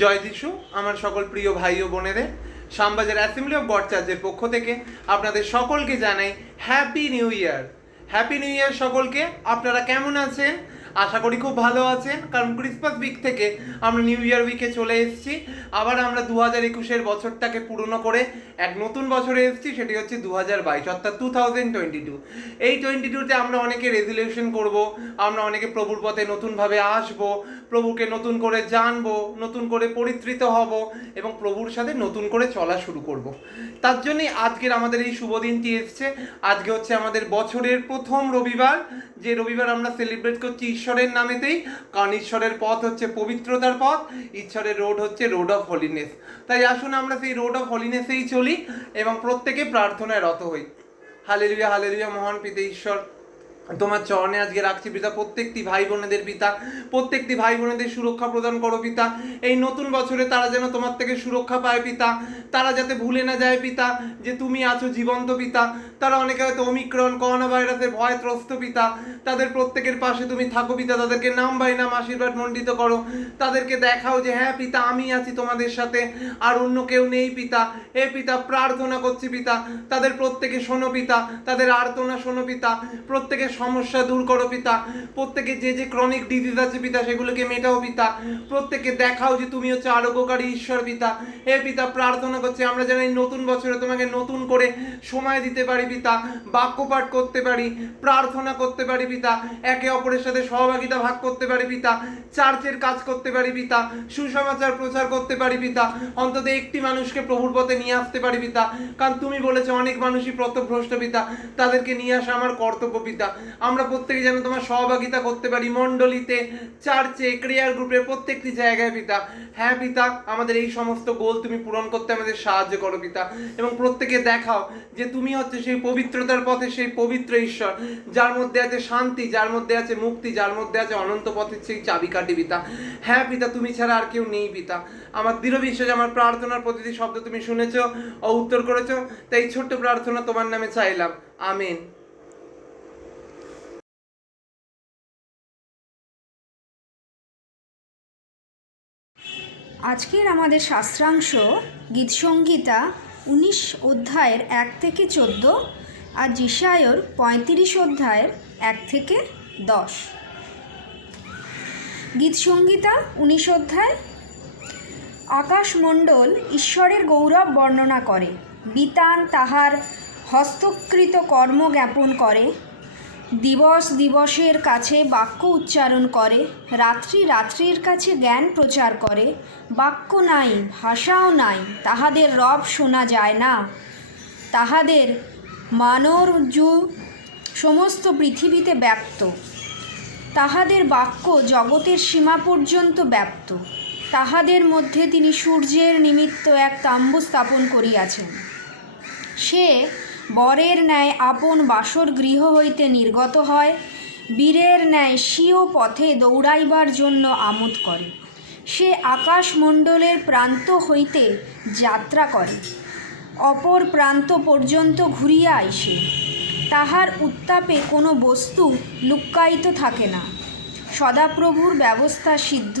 জয় যিশু। আমার সকল প্রিয় ভাই ও বোনেদের শ্যামবাজার অ্যাসেম্বলি অফ গড চার্চের পক্ষ থেকে আপনাদের সকলকে জানাই হ্যাপি নিউ ইয়ার। হ্যাপি নিউ ইয়ার সকলকে। আপনারা কেমন আছেন? আশা করি খুব ভালো আছেন, কারণ ক্রিসমাস উইক থেকে আমরা নিউ ইয়ার উইকে চলে এসেছি। আবার আমরা 2021-এর বছরটাকে পূর্ণ করে এক নতুন বছরে এসেছি, সেটি হচ্ছে 2022 অর্থাৎ 2022। এই 22-তে আমরা অনেকে রেজুলেশন করব, আমরা অনেকে প্রভুর পথে নতুনভাবে আসব, প্রভুকে নতুন করে জানবো, নতুন করে পরিতৃত হব এবং প্রভুর সাথে নতুন করে চলা শুরু করব। তার জন্যই আজকের আমাদের এই শুভ দিনটি এসছে। আজকে হচ্ছে আমাদের বছরের প্রথম রবিবার, যে রবিবার আমরা সেলিব্রেট করছি ঈশ্বরের নামেতেই, কারণ ঈশ্বরের পথ হচ্ছে পবিত্রতার পথ, ঈশ্বরের রোড হচ্ছে রোড অফ হলিনেস। তাই আসুন আমরা সেই রোড অফ হলিনেসেই চলি এবং প্রত্যেকে প্রার্থনায় রত হই। Hallelujah hallelujah. মহান পিতা ঈশ্বর, তোমার চরণে আজকে রাখছি পিতা, প্রত্যেকটি ভাই বোনেদের পিতা, প্রত্যেকটি ভাই বোনেদের সুরক্ষা প্রদান করো পিতা। এই নতুন বছরে তারা যেন তোমার থেকে সুরক্ষা পায় পিতা, তারা যাতে ভুলে না যায় পিতা যে তুমি আছো জীবন্ত পিতা। তারা অনেকে হয়তো ওমিক্রন করোনা ভাইরাসের ভয় ত্রস্ত পিতা, তাদের প্রত্যেকের পাশে তুমি থাকো পিতা, তাদেরকে নাম বাই নাম আশীর্বাদ মণ্ডিত করো, তাদেরকে দেখাও যে হ্যাঁ পিতা আমি আছি তোমাদের সাথে, আর অন্য কেউ নেই পিতা। হে পিতা, প্রার্থনা করছি পিতা, তাদের প্রত্যেকে শোনো পিতা, তাদের আর্তনা শোনো পিতা, প্রত্যেকের সমস্যা দূর করো পিতা, প্রত্যেকে যে যে ক্রনিক ডিজিজ আছে পিতা সেগুলোকে মেটাও পিতা, প্রত্যেকে দেখাও যে তুমি হচ্ছে আরোগ্যকারী ঈশ্বর পিতা। হে পিতা, প্রার্থনা করছি আমরা যেন এই নতুন বছরে তোমাকে নতুন করে সময় দিতে পারি পিতা, বাক্যপাঠ করতে পারি, প্রার্থনা করতে পারি পিতা, একে অপরের সাথে সহভাগিতা ভাগ করতে পারি পিতা, চার্চের কাজ করতে পারি পিতা, সুসমাচার প্রচার করতে পারি পিতা, অন্তত একটি মানুষকে প্রভুর পথে নিয়ে আসতে পারি পিতা, কারণ তুমি বলেছো অনেক মানুষই পথভ্রষ্ট পিতা, তাদেরকে নিয়ে আসা আমার কর্তব্য পিতা। আমরা প্রত্যেকে যেন তোমার সহভাগিতা করতে পারি, মণ্ডলীতে, চার্চে, ক্রিয়ার গ্রুপে, প্রত্যেকটি জায়গায় পিতা। হ্যাঁ পিতা, আমাদের এই সমস্ত গোল তুমি পূরণ করতে আমাদের সাহায্য করো পিতা, এবং প্রত্যেকে দেখাও যে তুমি হচ্ছে সেই পবিত্রতার পথে সেই পবিত্র ঈশ্বর, যার মধ্যে আছে শান্তি, যার মধ্যে আছে মুক্তি, যার মধ্যে আছে অনন্ত পথের সেই চাবিকাঠি পিতা। হ্যাঁ পিতা, তুমি ছাড়া আর কেউ নেই পিতা। আমার দৃঢ় বিশ্বাস, আমার প্রার্থনার প্রতিটি শব্দ তুমি শুনেছো ও উত্তর করেছো, তাই ছোট্ট প্রার্থনা তোমার নামে চাইলাম, আমিন। আজকের আমাদের শাস্ত্রাংশ গীতসংহিতা 19 অধ্যায়ের 1 থেকে 14 আর যিশায়র 35 অধ্যায়ের 1 থেকে 10। গীতসংহিতা 19 অধ্যায়। আকাশমণ্ডল ঈশ্বরের গৌরব বর্ণনা করে, বিতান তাহার হস্তকৃত কর্ম জ্ঞাপন করে, দিবস দিবসের কাছে বাক্য উচ্চারণ করে, রাত্রি রাত্রির কাছে জ্ঞান প্রচার করে। বাক্য নাই, ভাষাও নাই, তাহাদের রব শোনা যায় না। তাহাদের মানরজু সমস্ত পৃথিবীতে ব্যাপ্ত, তাহাদের বাক্য জগতের সীমা পর্যন্ত ব্যাপ্ত। তাহাদের মধ্যে তিনি সূর্যের নিমিত্ত এক তাম্বু স্থাপন করিয়াছেন। সে বরের ন্যায় আপন বাসর গৃহ হইতে নির্গত হয়, বীরের ন্যায় স্বীয় পথে দৌড়াইবার জন্য আমোদ করে। সে আকাশমণ্ডলের প্রান্ত হইতে যাত্রা করে, অপর প্রান্ত পর্যন্ত ঘুরিয়া আইসে। তাহার উত্তাপে কোনো বস্তু লুক্কায়িত থাকে না। সদাপ্রভুর ব্যবস্থা সিদ্ধ,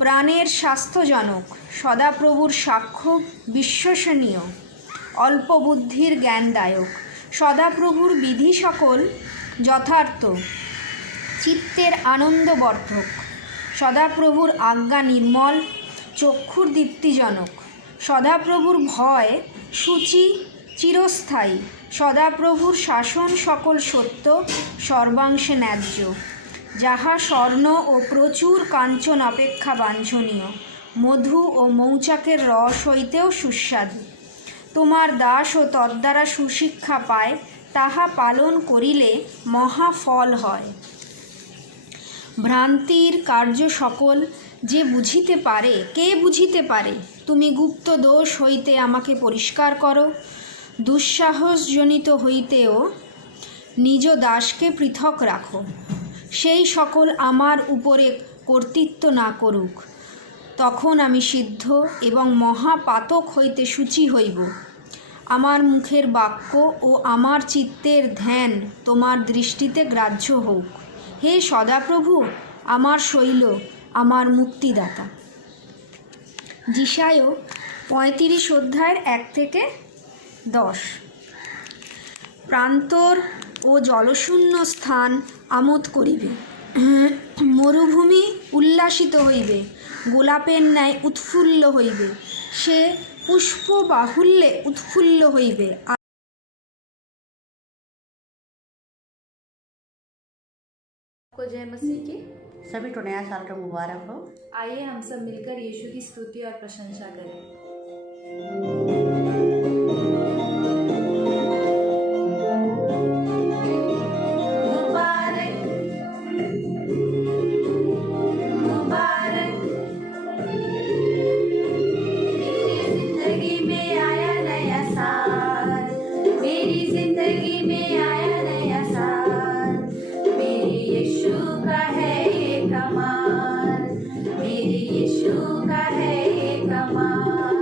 প্রাণের স্বাস্থ্যজনক। সদাপ্রভুর সাক্ষ্য বিশ্বসনীয়, অল্প বুদ্ধির জ্ঞানদায়ক। সদাপ্রভুর বিধি সকল যথার্থ, চিত্তের আনন্দবর্ধক। সদাপ্রভুর আজ্ঞা নির্মল, চক্ষুর দীপ্তিজনক। সদাপ্রভুর ভয় সূচি, চিরস্থায়ী। সদাপ্রভুর শাসন সকল সত্য, সর্বাংশে ন্যায্য। যাহা স্বর্ণ ও প্রচুর কাঞ্চন অপেক্ষা বাঞ্ছনীয়, মধু ও মৌচাকের রস হইতেও সুস্বাদু। তোমার দাস ও তদ্বারা সুশিক্ষা পায়, তাহা পালন করিলে মহা ফল হয়। ভ্রান্তির কার্য সকল যে বুঝিতে পারে, কে বুঝিতে পারে? তুমি গুপ্ত দোষ হইতে আমাকে পরিষ্কার করো, দুঃসাহসজনিত হইতেও নিজ দাসকে পৃথক রাখো। সেই সকল আমার উপরে কর্তৃত্ব না করুক, তখন আমি সিদ্ধ এবং মহাপাতক হইতে শুচি হইব। আমার মুখের বাক্য ও আমার চিত্তের ধ্যান তোমার দৃষ্টিতে গ্রাহ্য হোক। হে সদাপ্রভু, আমার শৈল, আমার মুক্তিদাতা। যিশায় 35 অধ্যায়ের 1 থেকে 10। প্রান্তর ও জলশূন্য স্থান আমোদ করিবে, মরুভূমি উল্লাসিত হইবে, গোলাপের ন্যায় উৎফুল্ল হইবে, সে পুষ্প বাহুল্যে উৎফুল্ল হইবে। को जय मसीह की। सभी को नया साल का मुबारक हो। आइए हम सब मिलकर यीशु की स्तुति और प्रशंसा करें। मुबारक मुबारक, मेरी जिंदगी में आया नया साल, मेरी जिंदगी में आया नया साल, मेरे यीशु का है ये कमाल, मेरे यीशु का है ये कमाल।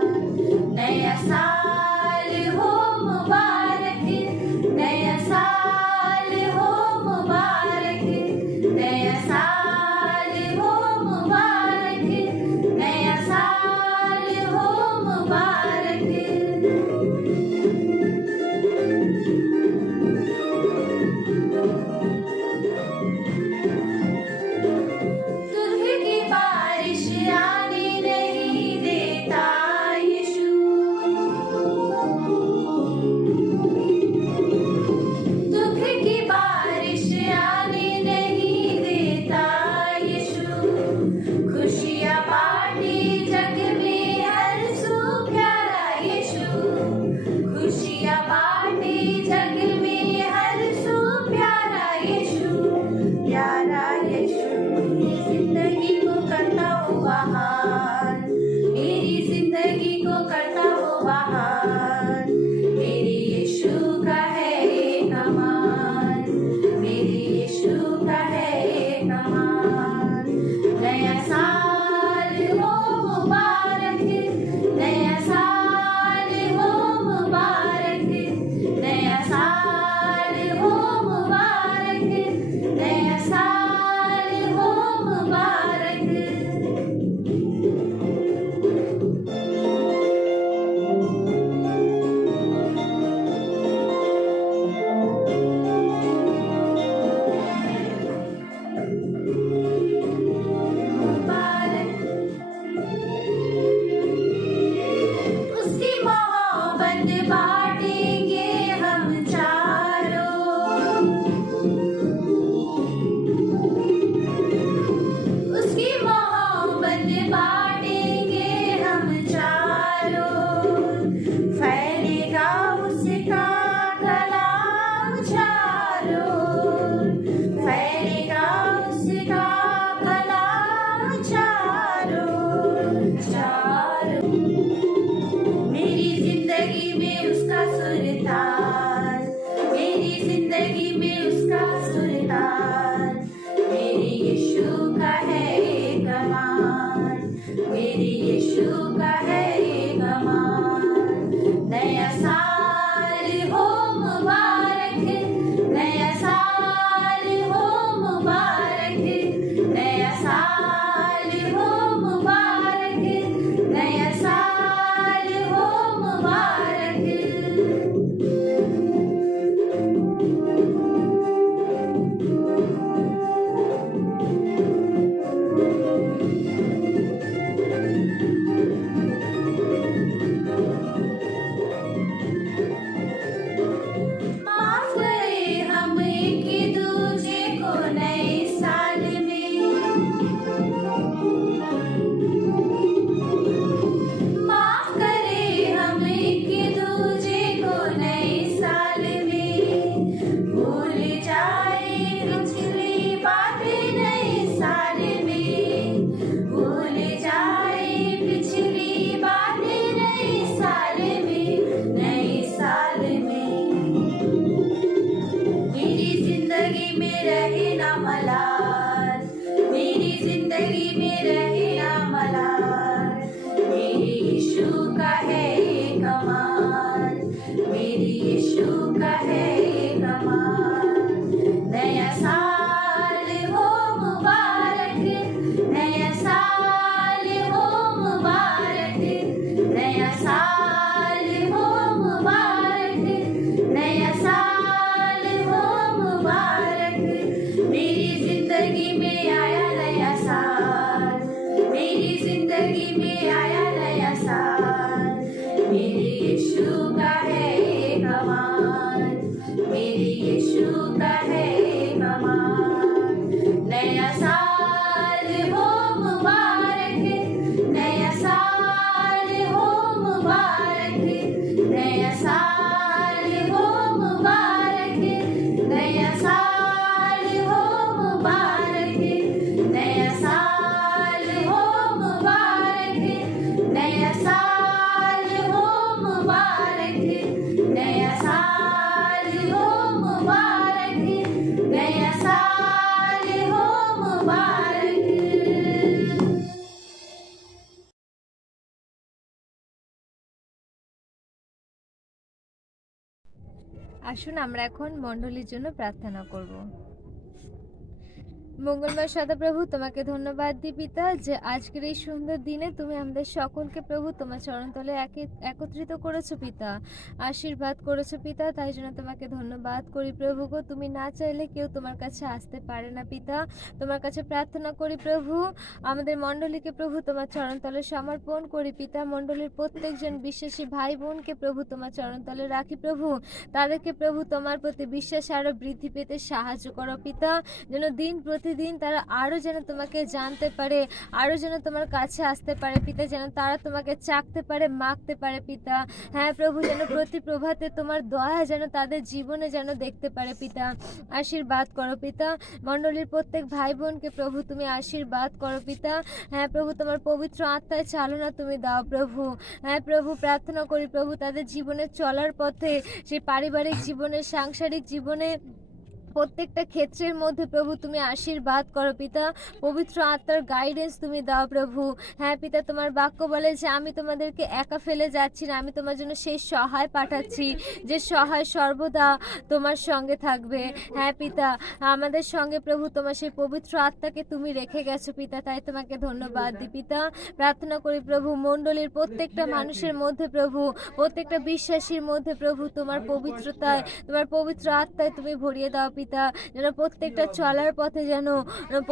नया साल हो मुबारक, नया साल हो मुबारक, नया साल हो मुबारक, नया साल हो मुबारक। दुख की बारिश आने नहीं देता यीशु, दुख की बारिश आने नहीं देता यीशु, खुशियाँ बांटे जग में हर सू प्यारा यीशु, खुशियाँ बांटे जग में हर सू प्यारा यीशु, प्यारा यीशु। जिंदगी को करता हो बहार, मेरी जिंदगी को करता हो बहार, मेरे यीशु का है ये कमाल, मेरे यीशु का है ये कमाल। नया साल हो मुबारक, नया साल हो मुबारक, नया साल हो मुबारक, नया साल हो मुबारक। मुबारक, उसकी मोहब्बत बांटेंगे हम चारों, उसकी मोहब्बत बांटेंगे हम चारों, फैलेगा उसका कलाम चारों, फैलेगा उसका कलाम चारों चारों। मेरी जिंदगी में उसका सुरताल, मेरी जिंदगी में उसका सुरताल, मेरे यीशु का है ये कमाल, मेरे यीशु का है ये कमाल। नया साल हो मुबारक, नया साल हो मुबारक, नया साल हो मुबारक, नया साल हो मुबारक। আসুন আমরা এখন মণ্ডলীর জন্য প্রার্থনা করব। মঙ্গলময় সদাপ্রভু, তোমাকে ধন্যবাদ দিই পিতা যে আজকের এই সুন্দর দিনে তুমি আমাদের সকলকে প্রভু তোমার চরণতলে একত্রিত করেছো পিতা, আশীর্বাদ করেছো পিতা। তাই জন্য তোমাকে ধন্যবাদ করি প্রভু গো। তুমি না চাইলে কেউ তোমার কাছে আসতে পারে না পিতা। তোমার কাছে প্রার্থনা করি প্রভু, আমাদের মণ্ডলীকে প্রভু তোমার চরণতলে সমর্পণ করি পিতা। মণ্ডলীর প্রত্যেকজন বিশ্বাসী ভাই বোনকে প্রভু তোমার চরণতলে রাখি প্রভু। তাদেরকে প্রভু তোমার প্রতি বিশ্বাস আরো বৃদ্ধি পেতে সাহায্য করো পিতা, যেন দিন প্রতিদিন তারা আরো যেন তোমাকে জানতে পারে, আরো যেন তোমার কাছে আসতে পারে পিতা, যেন তারা তোমাকে চাকতে পারে, মাখতে পারে পিতা। হ্যাঁ প্রভু, যেন প্রতি প্রভাতে তোমার দয়া যেন তাদের জীবনে যেন দেখতে পারে পিতা। আশীর্বাদ করো পিতা, মণ্ডলীর প্রত্যেক ভাই বোনকে প্রভু তুমি আশীর্বাদ করো পিতা। হ্যাঁ প্রভু, তোমার পবিত্র আত্মায় চালনা তুমি দাও প্রভু। হ্যাঁ প্রভু, প্রার্থনা করি প্রভু তাদের জীবনে চলার পথে, সেই পারিবারিক জীবনে, সাংসারিক জীবনে, প্রত্যেকটা ক্ষেত্রের মধ্যে প্রভু তুমি আশীর্বাদ করো পিতা। পবিত্র আত্মার গাইডেন্স তুমি দাও প্রভু। হ্যাঁ পিতা, তোমার বাক্য বলে যে আমি তোমাদেরকে একা ফেলে যাচ্ছি না, আমি তোমার জন্য সেই সহায় পাঠাচ্ছি, যে সহায় সর্বদা তোমার সঙ্গে থাকবে। হ্যাঁ পিতা, আমাদের সঙ্গে প্রভু তোমার সেই পবিত্র আত্মাকে তুমি রেখে গেছো পিতা, তাই তোমাকে ধন্যবাদ দিই পিতা। প্রার্থনা করি প্রভু মণ্ডলীর প্রত্যেকটা মানুষের মধ্যে প্রভু, প্রত্যেকটা বিশ্বাসীর মধ্যে প্রভু তোমার পবিত্রতায়, তোমার পবিত্র আত্মায় তুমি ভরিয়ে দাও পিতা, যেন প্রত্যেকটা চলার পথে যেন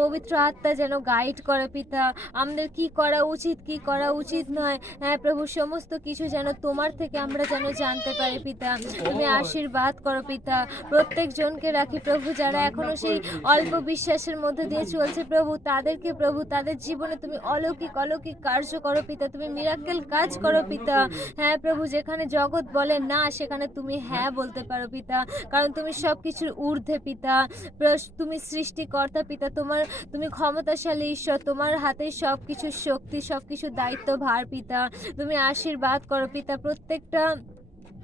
পবিত্র আত্মা যেন গাইড করে পিতা। আমাদের কি করা উচিত, কি করা উচিত নয়, হ্যাঁ প্রভু সমস্ত কিছু যেন তোমার থেকে আমরা যেন জানতে পারি পিতা। তুমি আশীর্বাদ করো পিতা। প্রত্যেক জনকে রাখি প্রভু যারা এখনো সেই অল্প বিশ্বাসের মধ্যে দিয়ে চলছে প্রভু, তাদেরকে প্রভু তাদের জীবনে তুমি অলৌকিক অলৌকিক কার্য করো পিতা, তুমি মিরাক্কেল কাজ করো পিতা। হ্যাঁ প্রভু, যেখানে জগৎ বলে না সেখানে তুমি হ্যাঁ বলতে পারো পিতা, কারণ তুমি সব কিছুর ঊর্ধ্বে পিতা। তুমি সৃষ্টিকর্তা পিতা, তুমি ক্ষমতাশালী ঈশ্বর, তোমার হাতে সব কিছুর শক্তি, সব কিছুর দায়িত্ব ভার পিতা। তুমি আশীর্বাদ করো পিতা প্রত্যেকটা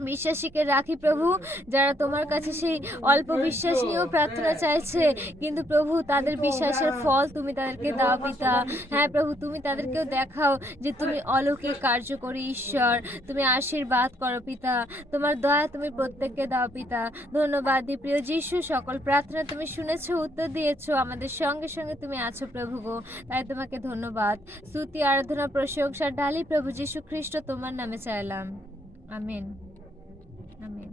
বিশ্বাসীকে রাখি প্রভু, যারা তোমার কাছে সেই অল্প বিশ্বাস নিয়েও প্রার্থনা চাইছে, কিন্তু প্রভু তাদের বিশ্বাসের ফল তুমি তাদেরকে দাও পিতা। হ্যাঁ প্রভু, তুমি তাদেরকেও দেখাও যে তুমি অলৌকিক কার্যকরী ঈশ্বর। তুমি আশীর্বাদ করো পিতা, তোমার দয়া তুমি প্রত্যেককে দাও পিতা। ধন্যবাদ দিই প্রিয় যিশু, সকল প্রার্থনা তুমি শুনেছো, উত্তর দিয়েছো, আমাদের সঙ্গে সঙ্গে তুমি আছো প্রভু গো, তাই তোমাকে ধন্যবাদ, স্তুতি, আরাধনা, প্রশংসা ডালি প্রভু যিশু খ্রিস্ট তোমার নামে চাইলাম, আমেন। आमीन।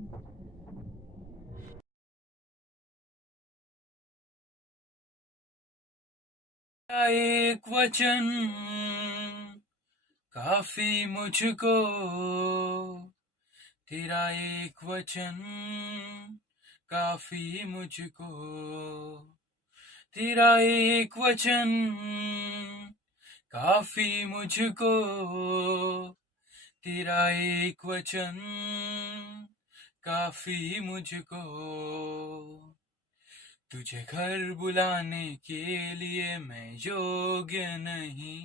एक वचन काफी मुझको, तेरा एक वचन काफी मुझको, तेरा एक वचन काफी मुझको, तेरा एक वचन काफी मुझको। तुझे घर बुलाने के लिए मैं योग्य नहीं,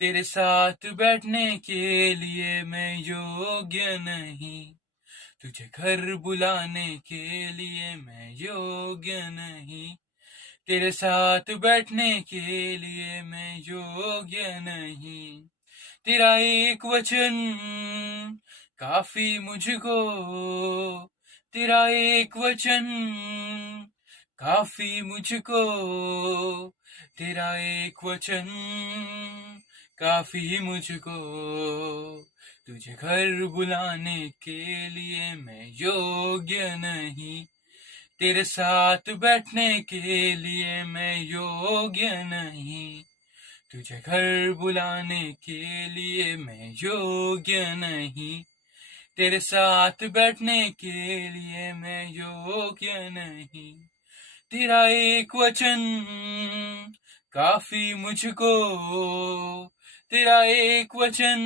तेरे साथ बैठने के लिए मैं योग्य नहीं, तुझे घर बुलाने के लिए मैं योग्य नहीं, तेरे साथ बैठने के लिए मैं योग्य नहीं, तेरा एक वचन काफी मुझको, तेरा एक वचन काफी मुझको, तेरा एक वचन काफी मुझको। तुझे घर बुलाने के लिए मैं योग्य नहीं, तेरे साथ बैठने के लिए मैं योग्य नहीं, तुझे घर बुलाने के लिए मैं योग्य नहीं, तेरे साथ बैठने के लिए मैं योग्य नहीं, तेरा एक वचन काफी मुझको, तेरा एक वचन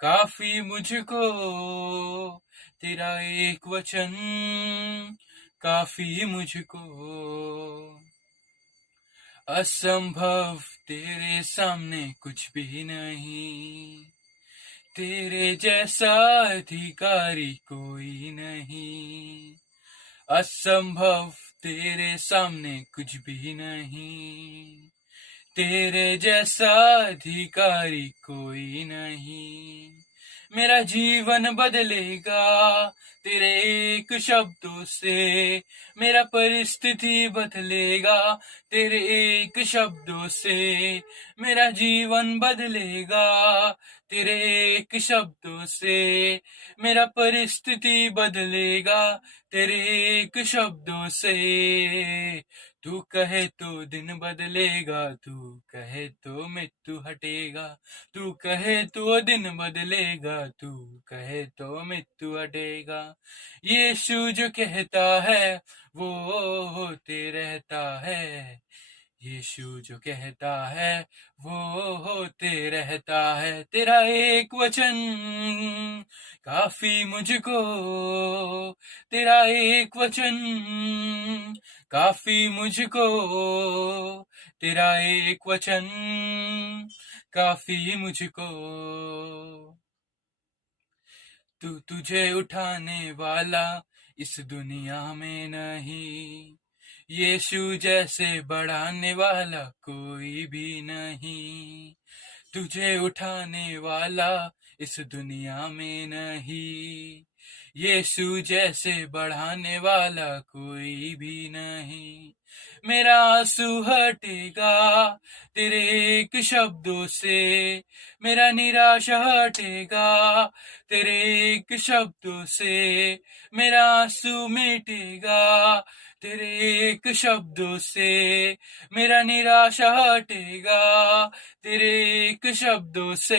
काफी मुझको, तेरा एक वचन काफी मुझको। असंभव तेरे सामने कुछ भी नहीं, तेरे जैसा अधिकारी कोई नहीं, असंभव तेरे सामने कुछ भी नहीं, तेरे जैसा अधिकारी कोई नहीं, मेरा जीवन बदलेगा तेरे एक शब्दों से, मेरा परिस्थिति बदलेगा तेरे एक शब्दों से, मेरा जीवन बदलेगा तेरे एक शब्दों से, मेरा परिस्थिति बदलेगा तेरे एक शब्दों से। तू कहे तो दिन बदलेगा, तू कहे तो मृत्यु हटेगा, तू कहे तो दिन बदलेगा, तू कहे तो मृत्यु हटेगा। यीशु जो कहता है वो होते रहता है, यीशु जो कहता है वो होते रहता है। तेरा एक वचन काफी मुझको, तेरा एक वचन काफी मुझको, तेरा एक वचन काफी मुझको। तू तुझे उठाने वाला इस दुनिया में नहीं, यीशु जैसे बढ़ाने वाला कोई भी नहीं। तुझे उठाने वाला इस दुनिया में नहीं, यीशु जैसे बढ़ाने वाला कोई भी नहीं। मेरा आंसू हटेगा तेरे एक शब्दों से, मेरा निराशा हटेगा तेरे एक शब्दों से, मेरा आंसू मिटेगा तेरे एक शब्दों से, मेरा निराशा हटेगा तेरे एक शब्दों से।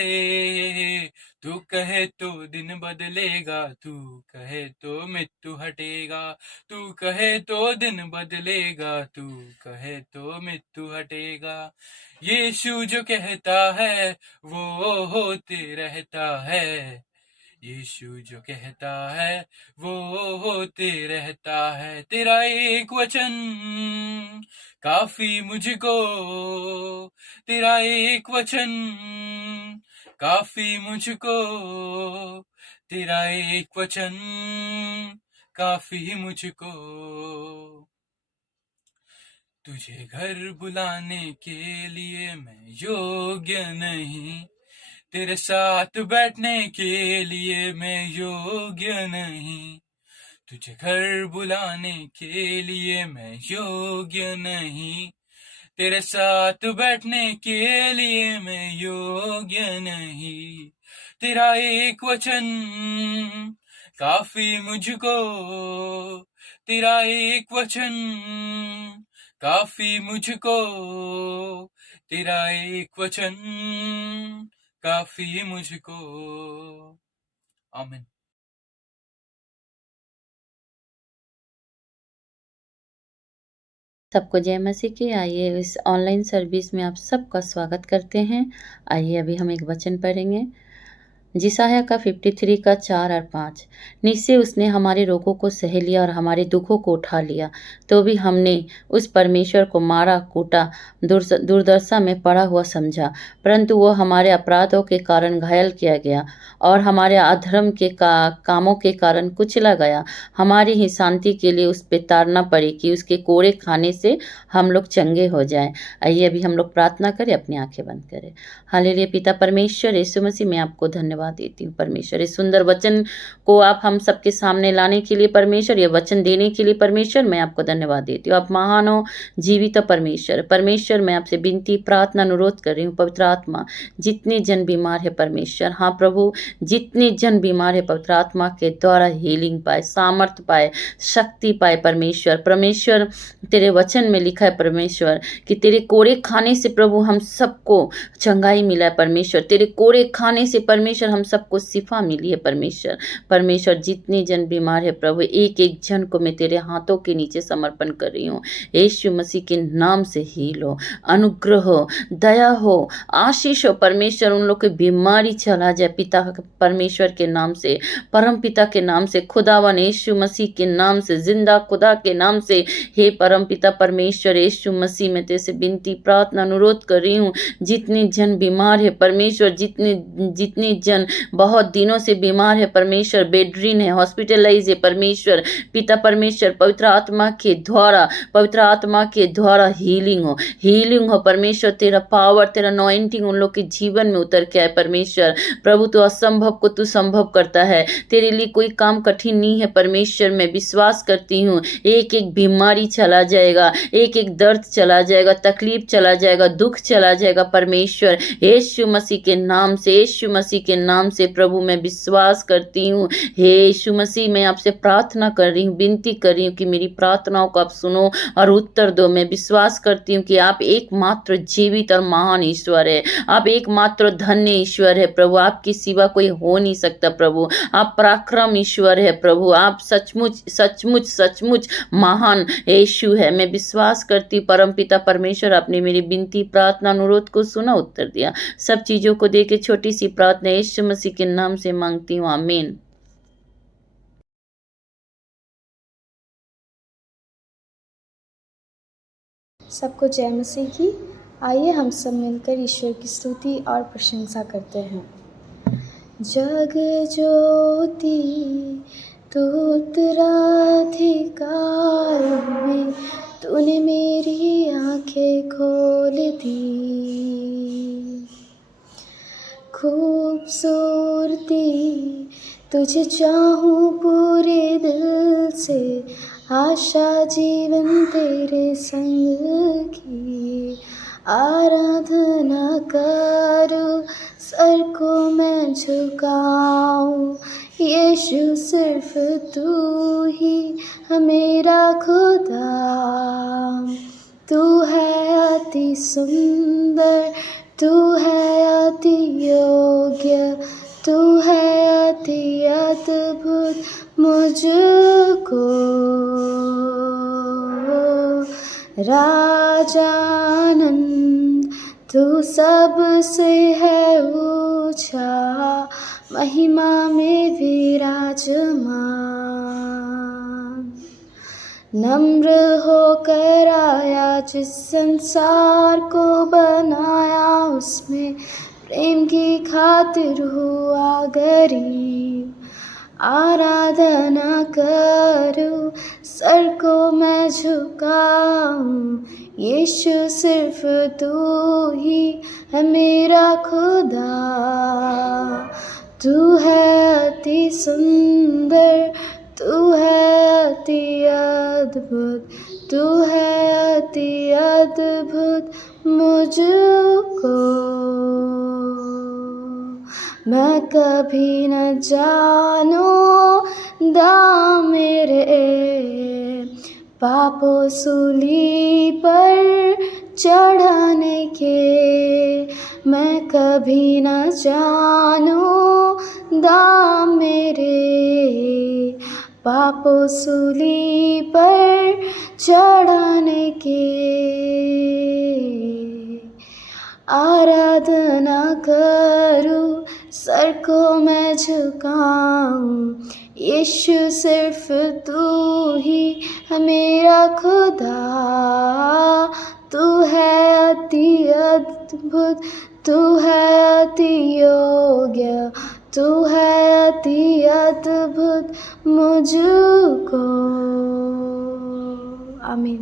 तू कहे तो दिन बदलेगा, तू कहे तो मृत्यु हटेगा, तू कहे तो दिन बदलेगा, तू कहे तो मृत्यु हटेगा। यीशु जो कहता है वो होते रहता है, यीशु जो कहता है वो होते रहता है। तेरा एक वचन काफी मुझको, तेरा एक वचन काफी मुझको, तेरा एक वचन काफी मुझको। तुझे घर बुलाने के लिए मैं योग्य नहीं, तेरे साथ बैठने के लिए मैं योग्य नहीं, तुझे घर बुलाने के लिए मैं योग्य नहीं, तेरे साथ बैठने के लिए मैं योग्य नहीं। तेरा एक वचन काफी मुझको, तेरा एक वचन काफी मुझको, तेरा एक वचन काफी मुझको। आमीन। सबको जय मसीह की। आइए इस ऑनलाइन सर्विस में आप सबका स्वागत करते हैं। आइए अभी हम एक वचन पढ़ेंगे, जिसाया का 53 का 4 और 5। निश्चय उसने हमारे रोगों को सह लिया और हमारे दुखों को उठा लिया, तो भी हमने उस परमेश्वर को मारा कूटा, दुर्दशा में पड़ा हुआ समझा। परंतु वो हमारे अपराधों के कारण घायल किया गया और हमारे अधर्म के कामों के कारण कुचला गया। हमारी ही शांति के लिए उस पर ताड़ना पड़ी कि उसके कोड़े खाने से हम लोग चंगे हो जाएं। आइए अभी हम लोग प्रार्थना करें, अपनी आंखें बंद करें। हालेलुया। पिता परमेश्वर यीशु मसीह, मैं आपको धन्यवाद देती हूँ परमेश्वर, इस सुंदर वचन को आप हम सबके सामने लाने के लिए परमेश्वर, ये वचन देने के लिए परमेश्वर, मैं आपको धन्यवाद देती हूँ। आप महान हो, जीवित परमेश्वर। परमेश्वर मैं आपसे विनती प्रार्थना अनुरोध कर रही हूँ, पवित्र आत्मा, जितने जन बीमार है परमेश्वर, हाँ प्रभु, जितने जन बीमार है पवित्र आत्मा के द्वारा हीलिंग पाए, सामर्थ्य पाए, शक्ति पाए परमेश्वर। परमेश्वर तेरे वचन में लिखा है परमेश्वर कि तेरे कोड़े खाने से प्रभु हम सबको चंगाई मिला है परमेश्वर, तेरे कोड़े खाने से परमेश्वर हम सबको शिफा मिली है परमेश्वर। परमेश्वर जितने जन बीमार है प्रभु, एक एक जन को मैं तेरे हाथों के नीचे समर्पण कर रही हूँ। यीशु मसीह के नाम से हील हो, अनुग्रह हो, दया हो, आशीष हो परमेश्वर। उन लोग की बीमारी चला जाए पिता परमेश्वर के नाम से, परम पिता के नाम से, खुदावन यीशु मसीह के नाम से, जिंदा खुदा के नाम से। हे परम पिता परमेश्वर यीशु मसीह, मैं तेरे से विनती प्रार्थना अनुरोध कर रही हूँ, जितने जन बीमार है परमेश्वर, जितने जन जीवन बहुत दिनों से बीमार है परमेश्वर, बेडरिन है, हॉस्पिटलाइज है परमेश्वर, पिता परमेश्वर पवित्र आत्मा के द्वारा हीलिंग हो परमेश्वर। तेरा पावर, तेरा अनॉइंटिंग उन लोग के जीवन में उतर के आए परमेश्वर। प्रभु तो असंभव को तू संभव करता है, तेरे लिए कोई काम कठिन नहीं है परमेश्वर। मैं विश्वास करती हूँ एक एक बीमारी चला जाएगा, एक एक दर्द चला जाएगा, तकलीफ चला जाएगा, दुख चला जाएगा परमेश्वर। यीशु मसीह के नाम से, यीशु मसीह के नाम से प्रभु मैं विश्वास करती हूँ। हे यीशु मसीह, मैं आपसे प्रार्थना कर रही हूँ, विनती कर रही हूँ कि मेरी प्रार्थनाओं को आप सुनो और उत्तर दो। मैं विश्वास करती हूँ कि आप एकमात्र जीवित और महान ईश्वर है, आप एकमात्र धन्य ईश्वर है प्रभु, आपकी सिवा कोई हो नहीं सकता प्रभु। आप पराक्रम ईश्वर है प्रभु, आप सचमुच सचमुच सचमुच महान यीशु है। मैं विश्वास करती हूँ परमपिता परमेश्वर, आपने मेरी विनती प्रार्थना अनुरोध को सुना, उत्तर दिया। सब चीजों को देके छोटी सी प्रार्थना यीशु मसीह के नाम से मांगती हूँ, आमीन। सबको जय मसीह की। आइए हम सब मिलकर ईश्वर की स्तुति और प्रशंसा करते हैं। जग ज्योति तू उत्तराधिकार में, तूने मेरी आंखें खोल दी। खूबसूरती तुझे चाहूं पूरे दिल से, आशा जीवन तेरे संग की। आराधना करूं, सर को मैं झुकाऊं, यीशु सिर्फ तू ही है मेरा खुदा। तू है अति सुंदर, तू है अति योग्य, तू है अति अद्भुत मुझको। राजानंद तू सबसे है ऊंचा, महिमा में विराजमान। नम्र होकर आया, जिस संसार को बनाया, उसमें प्रेम की खातिर हुआ गरीब। आराधना करूं, सर को मैं झुकाऊं, यीशु सिर्फ तू ही है मेरा खुदा। तू है अति सुंदर, तू है अति अद्भुत, तू है अति अद्भुत मुझको। मैं कभी न जानूं दाम मेरे पापों सूली पर चढ़ाने के। मैं कभी न जानूं दाम मेरे पापों सूली पर चढ़ाने के। आराधना करूं, सर को मैं झुकाऊं, यीशु सिर्फ तू ही है मेरा खुदा। तू है अति अद्भुत, तू है अति योग्य, तू है अति अद्भुत मुझको। आमीन।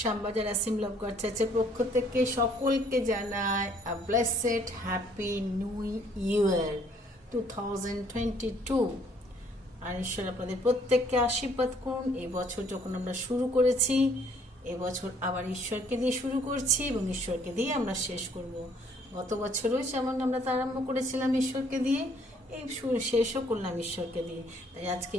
শ্যামবাজার অ্যাসেম্বলি অফ গড চার্চের পক্ষ থেকে সকলকে জানায় আ ব্লেসড হ্যাপি নিউ ইয়ার 2022। আর ঈশ্বর আপনাদের প্রত্যেককে আশীর্বাদ করুন। এই বছর যখন আমরা শুরু করেছি, এবছর আবার ঈশ্বরকে দিয়ে শুরু করছি এবং ঈশ্বরকে দিয়ে আমরা শেষ করব। গত বছরও যেমন আমরা তা আরম্ভ করেছিলাম ঈশ্বরকে দিয়ে, এই শেষও করলাম ঈশ্বরকে দিয়ে। তাই আজকে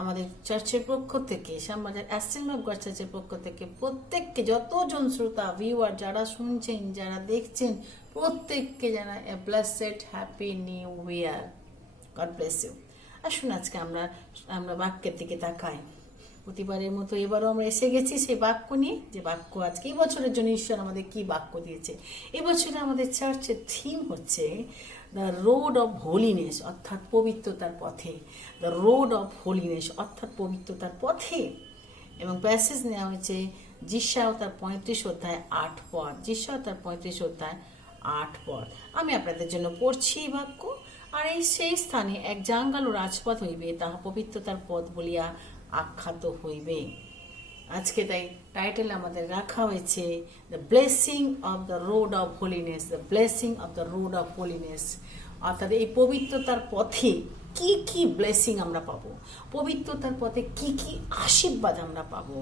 আমাদের চার্চের পক্ষ থেকে, শ্যামবাজার অ্যাসেম্বলি অফ গড চার্চের পক্ষ থেকে প্রত্যেককে, যতজন শ্রোতা ভিউয়ার যারা শুনছেন, যারা দেখছেন, প্রত্যেককে জানাই a blessed happy new year. God bless you. আসুন আজকে আমরা বাক্যের দিকে তাকাই। প্রতিবারের মতো এবারও আমরা এসে গেছি সেই বাক্য নিয়ে, যে বাক্য আজকে এই বছরের জন্য ঈশ্বর আমাদের কি বাক্য দিয়েছে। এবছরে আমাদের চার্চের থিম হচ্ছে দ্য রোড অফ হোলিনেস, অর্থাৎ পবিত্রতার পথে। দ্য রোড অফ হোলিনেস অর্থাৎ পবিত্রতার পথে। এবং প্যাসেজ নেওয়া হয়েছে যিশাও তার 35 অধ্যায় 8 পদ, যিশাও তার 35 অধ্যায় 8 পদ। আমি আপনাদের জন্য পড়ছি এই বাক্য। আর এই সেই স্থানে এক জাঙ্গালো রাজপথ হইবে, তাহা পবিত্রতার পথ বলিয়া আখ্যাত হইবে। আজকে তাই টাইটেল আমাদের রাখা হয়েছে the blessing of the road of holiness, the blessing of the road of holiness. অর্থাৎ এই পবিত্রতার পথে কি কি ব্লেসিং আমরা পাবো, পবিত্রতার পথে কি কি আশীর্বাদ আমরা পাবো।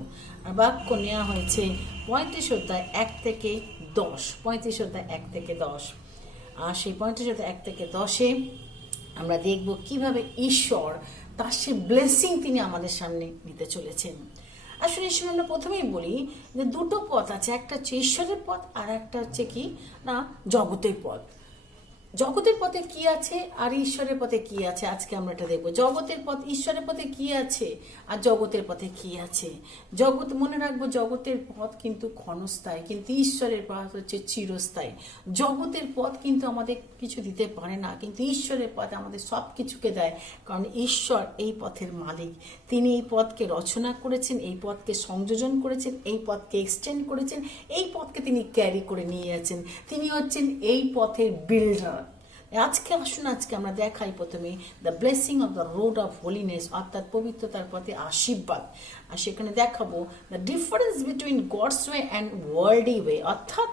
আর বাক্য নেওয়া হয়েছে 35 অধ্যায় 1 থেকে 10, 35 অধ্যায় 1 থেকে 10। আর সেই 35 অধ্যায় 1 থেকে 10-এ আমরা দেখব কিভাবে ঈশ্বর তার সে ব্লেসিং তিনি আমাদের সামনে নিতে চলেছেন। আসলে এই সময় আমরা প্রথমেই বলি যে দুটো পথ আছে, একটা হচ্ছে ঈশ্বরের পথ আর একটা হচ্ছে কি না জগতের পথ। জগতের পথে কি আছে আর ঈশ্বরের পথে কি আছে, আজকে আমরা এটা দেখবো। জগতের পথ, ঈশ্বরের পথে কি আছে আর জগতের পথে কি আছে। জগৎ, মনে রাখবো, জগতের পথ কিন্তু ক্ষণস্থায়ী, কিন্তু ঈশ্বরের পথ হচ্ছে চিরস্থায়ী। জগতের পথ কিন্তু আমাদের কিছু দিতে পারে না, কিন্তু ঈশ্বরের পথ আমাদের সব কিছুকে দেয়, কারণ ঈশ্বর এই পথের মালিক। তিনি এই পথকে রচনা করেছেন, এই পথকে সংযোজন করেছেন, এই পথকে এক্সটেন্ড করেছেন, এই পথকে তিনি ক্যারি করে নিয়ে যাচ্ছেন। তিনি হচ্ছেন এই পথের বিল্ডার। আজকে আসুন, আজকে আমরা দেখাই প্রথমে the blessing of the road of holiness, অর্থাৎ পবিত্রতার পথে আশীর্বাদ। আর সেখানে দেখাবো the difference between God's way and worldly way, অর্থাৎ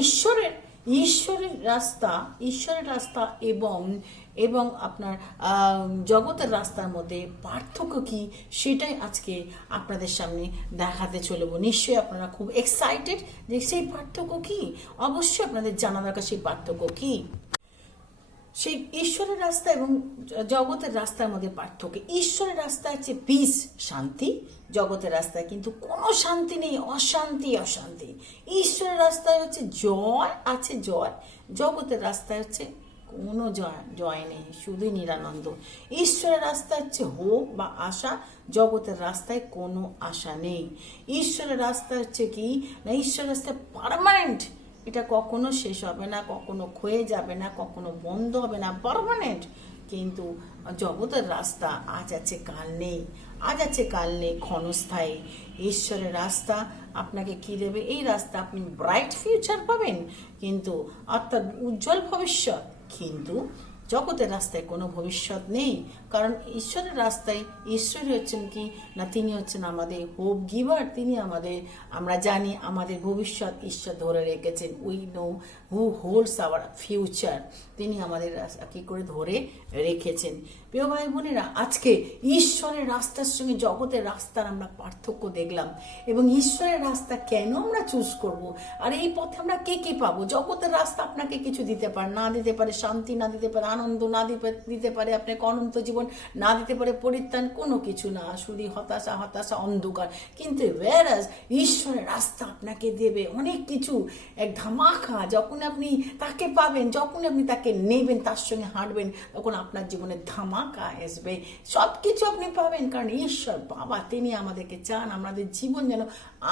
ঈশ্বরের রাস্তা এবং আপনার জগতের রাস্তার মধ্যে পার্থক্য কি, সেটাই আজকে আপনাদের সামনে দেখাতে চলবো। নিশ্চয়ই আপনারা খুব এক্সাইটেড যে সেই পার্থক্য কি, অবশ্যই আপনাদের জানা দরকার সেই পার্থক্য কি। সেই ঈশ্বরের রাস্তা এবং জগতের রাস্তার মধ্যে পার্থক্য। ঈশ্বরের রাস্তা হচ্ছে পিস, শান্তি। জগতের রাস্তায় কিন্তু কোনো শান্তি নেই, অশান্তি। ঈশ্বরের রাস্তায় হচ্ছে জয় আছে, জয়। জগতের রাস্তায় হচ্ছে কোনো জয় নেই, শুধুই নিরানন্দ। ঈশ্বরের রাস্তা হচ্ছে হোপ বা আশা, জগতের রাস্তায় কোনো আশা নেই। ঈশ্বরের রাস্তা হচ্ছে কি না, ঈশ্বরের রাস্তা পার্মানেন্ট, এটা কখনো শেষ হবে না, কখনো ক্ষয়ে যাবে না, কখনো বন্ধ হবে না, পার্মানেন্ট। কিন্তু জগতের রাস্তা আজ আছে কাল নেই, ক্ষণস্থায়ী। ঈশ্বরের রাস্তা আপনাকে কি দেবে, এই রাস্তা আপনি ব্রাইট ফিউচার পাবেন, কিন্তু অর্থাৎ উজ্জ্বল ভবিষ্যৎ। কিন্তু জগতের রাস্তায় কোনো ভবিষ্যৎ নেই, কারণ ঈশ্বরের রাস্তায় ঈশ্বরই হচ্ছেন কি না, তিনি হচ্ছেন আমাদের হোপ গিভার। তিনি আমরা জানি আমাদের ভবিষ্যৎ ঈশ্বর ধরে রেখেছেন। We know who holds our future, তিনি আমাদের কি করে ধরে রেখেছেন। প্রিয় ভাই বোনেরা, আজকে ঈশ্বরের রাস্তার সঙ্গে জগতের রাস্তার আমরা পার্থক্য দেখলাম, এবং ঈশ্বরের রাস্তা কেন আমরা চুজ করব, আর এই পথে আমরা কে পাবো। জগতের রাস্তা আপনাকে কিছু দিতে পারে, না দিতে পারে শান্তি, না দিতে পারে আনন্দ, না দিতে পারে আপনাকে অনন্ত জীবন, না দিতে পারে পরিত্রাণ, কোনো কিছু না, শুধু হতাশা, অন্ধকার। কিন্তু whereas ঈশ্বরের রাস্তা আপনাকে দেবে অনেক কিছু, এক ধামাকা। যখন আপনি তাকে পাবেন, যখন আপনি তাকে নেবেন, তার সঙ্গে হাঁটবেন, তখন আপনার জীবনে ধামাকা আসবে, সব কিছু আপনি পাবেন। কারণ ঈশ্বর বাবা, তিনি আমাদেরকে চান আমাদের জীবন যেন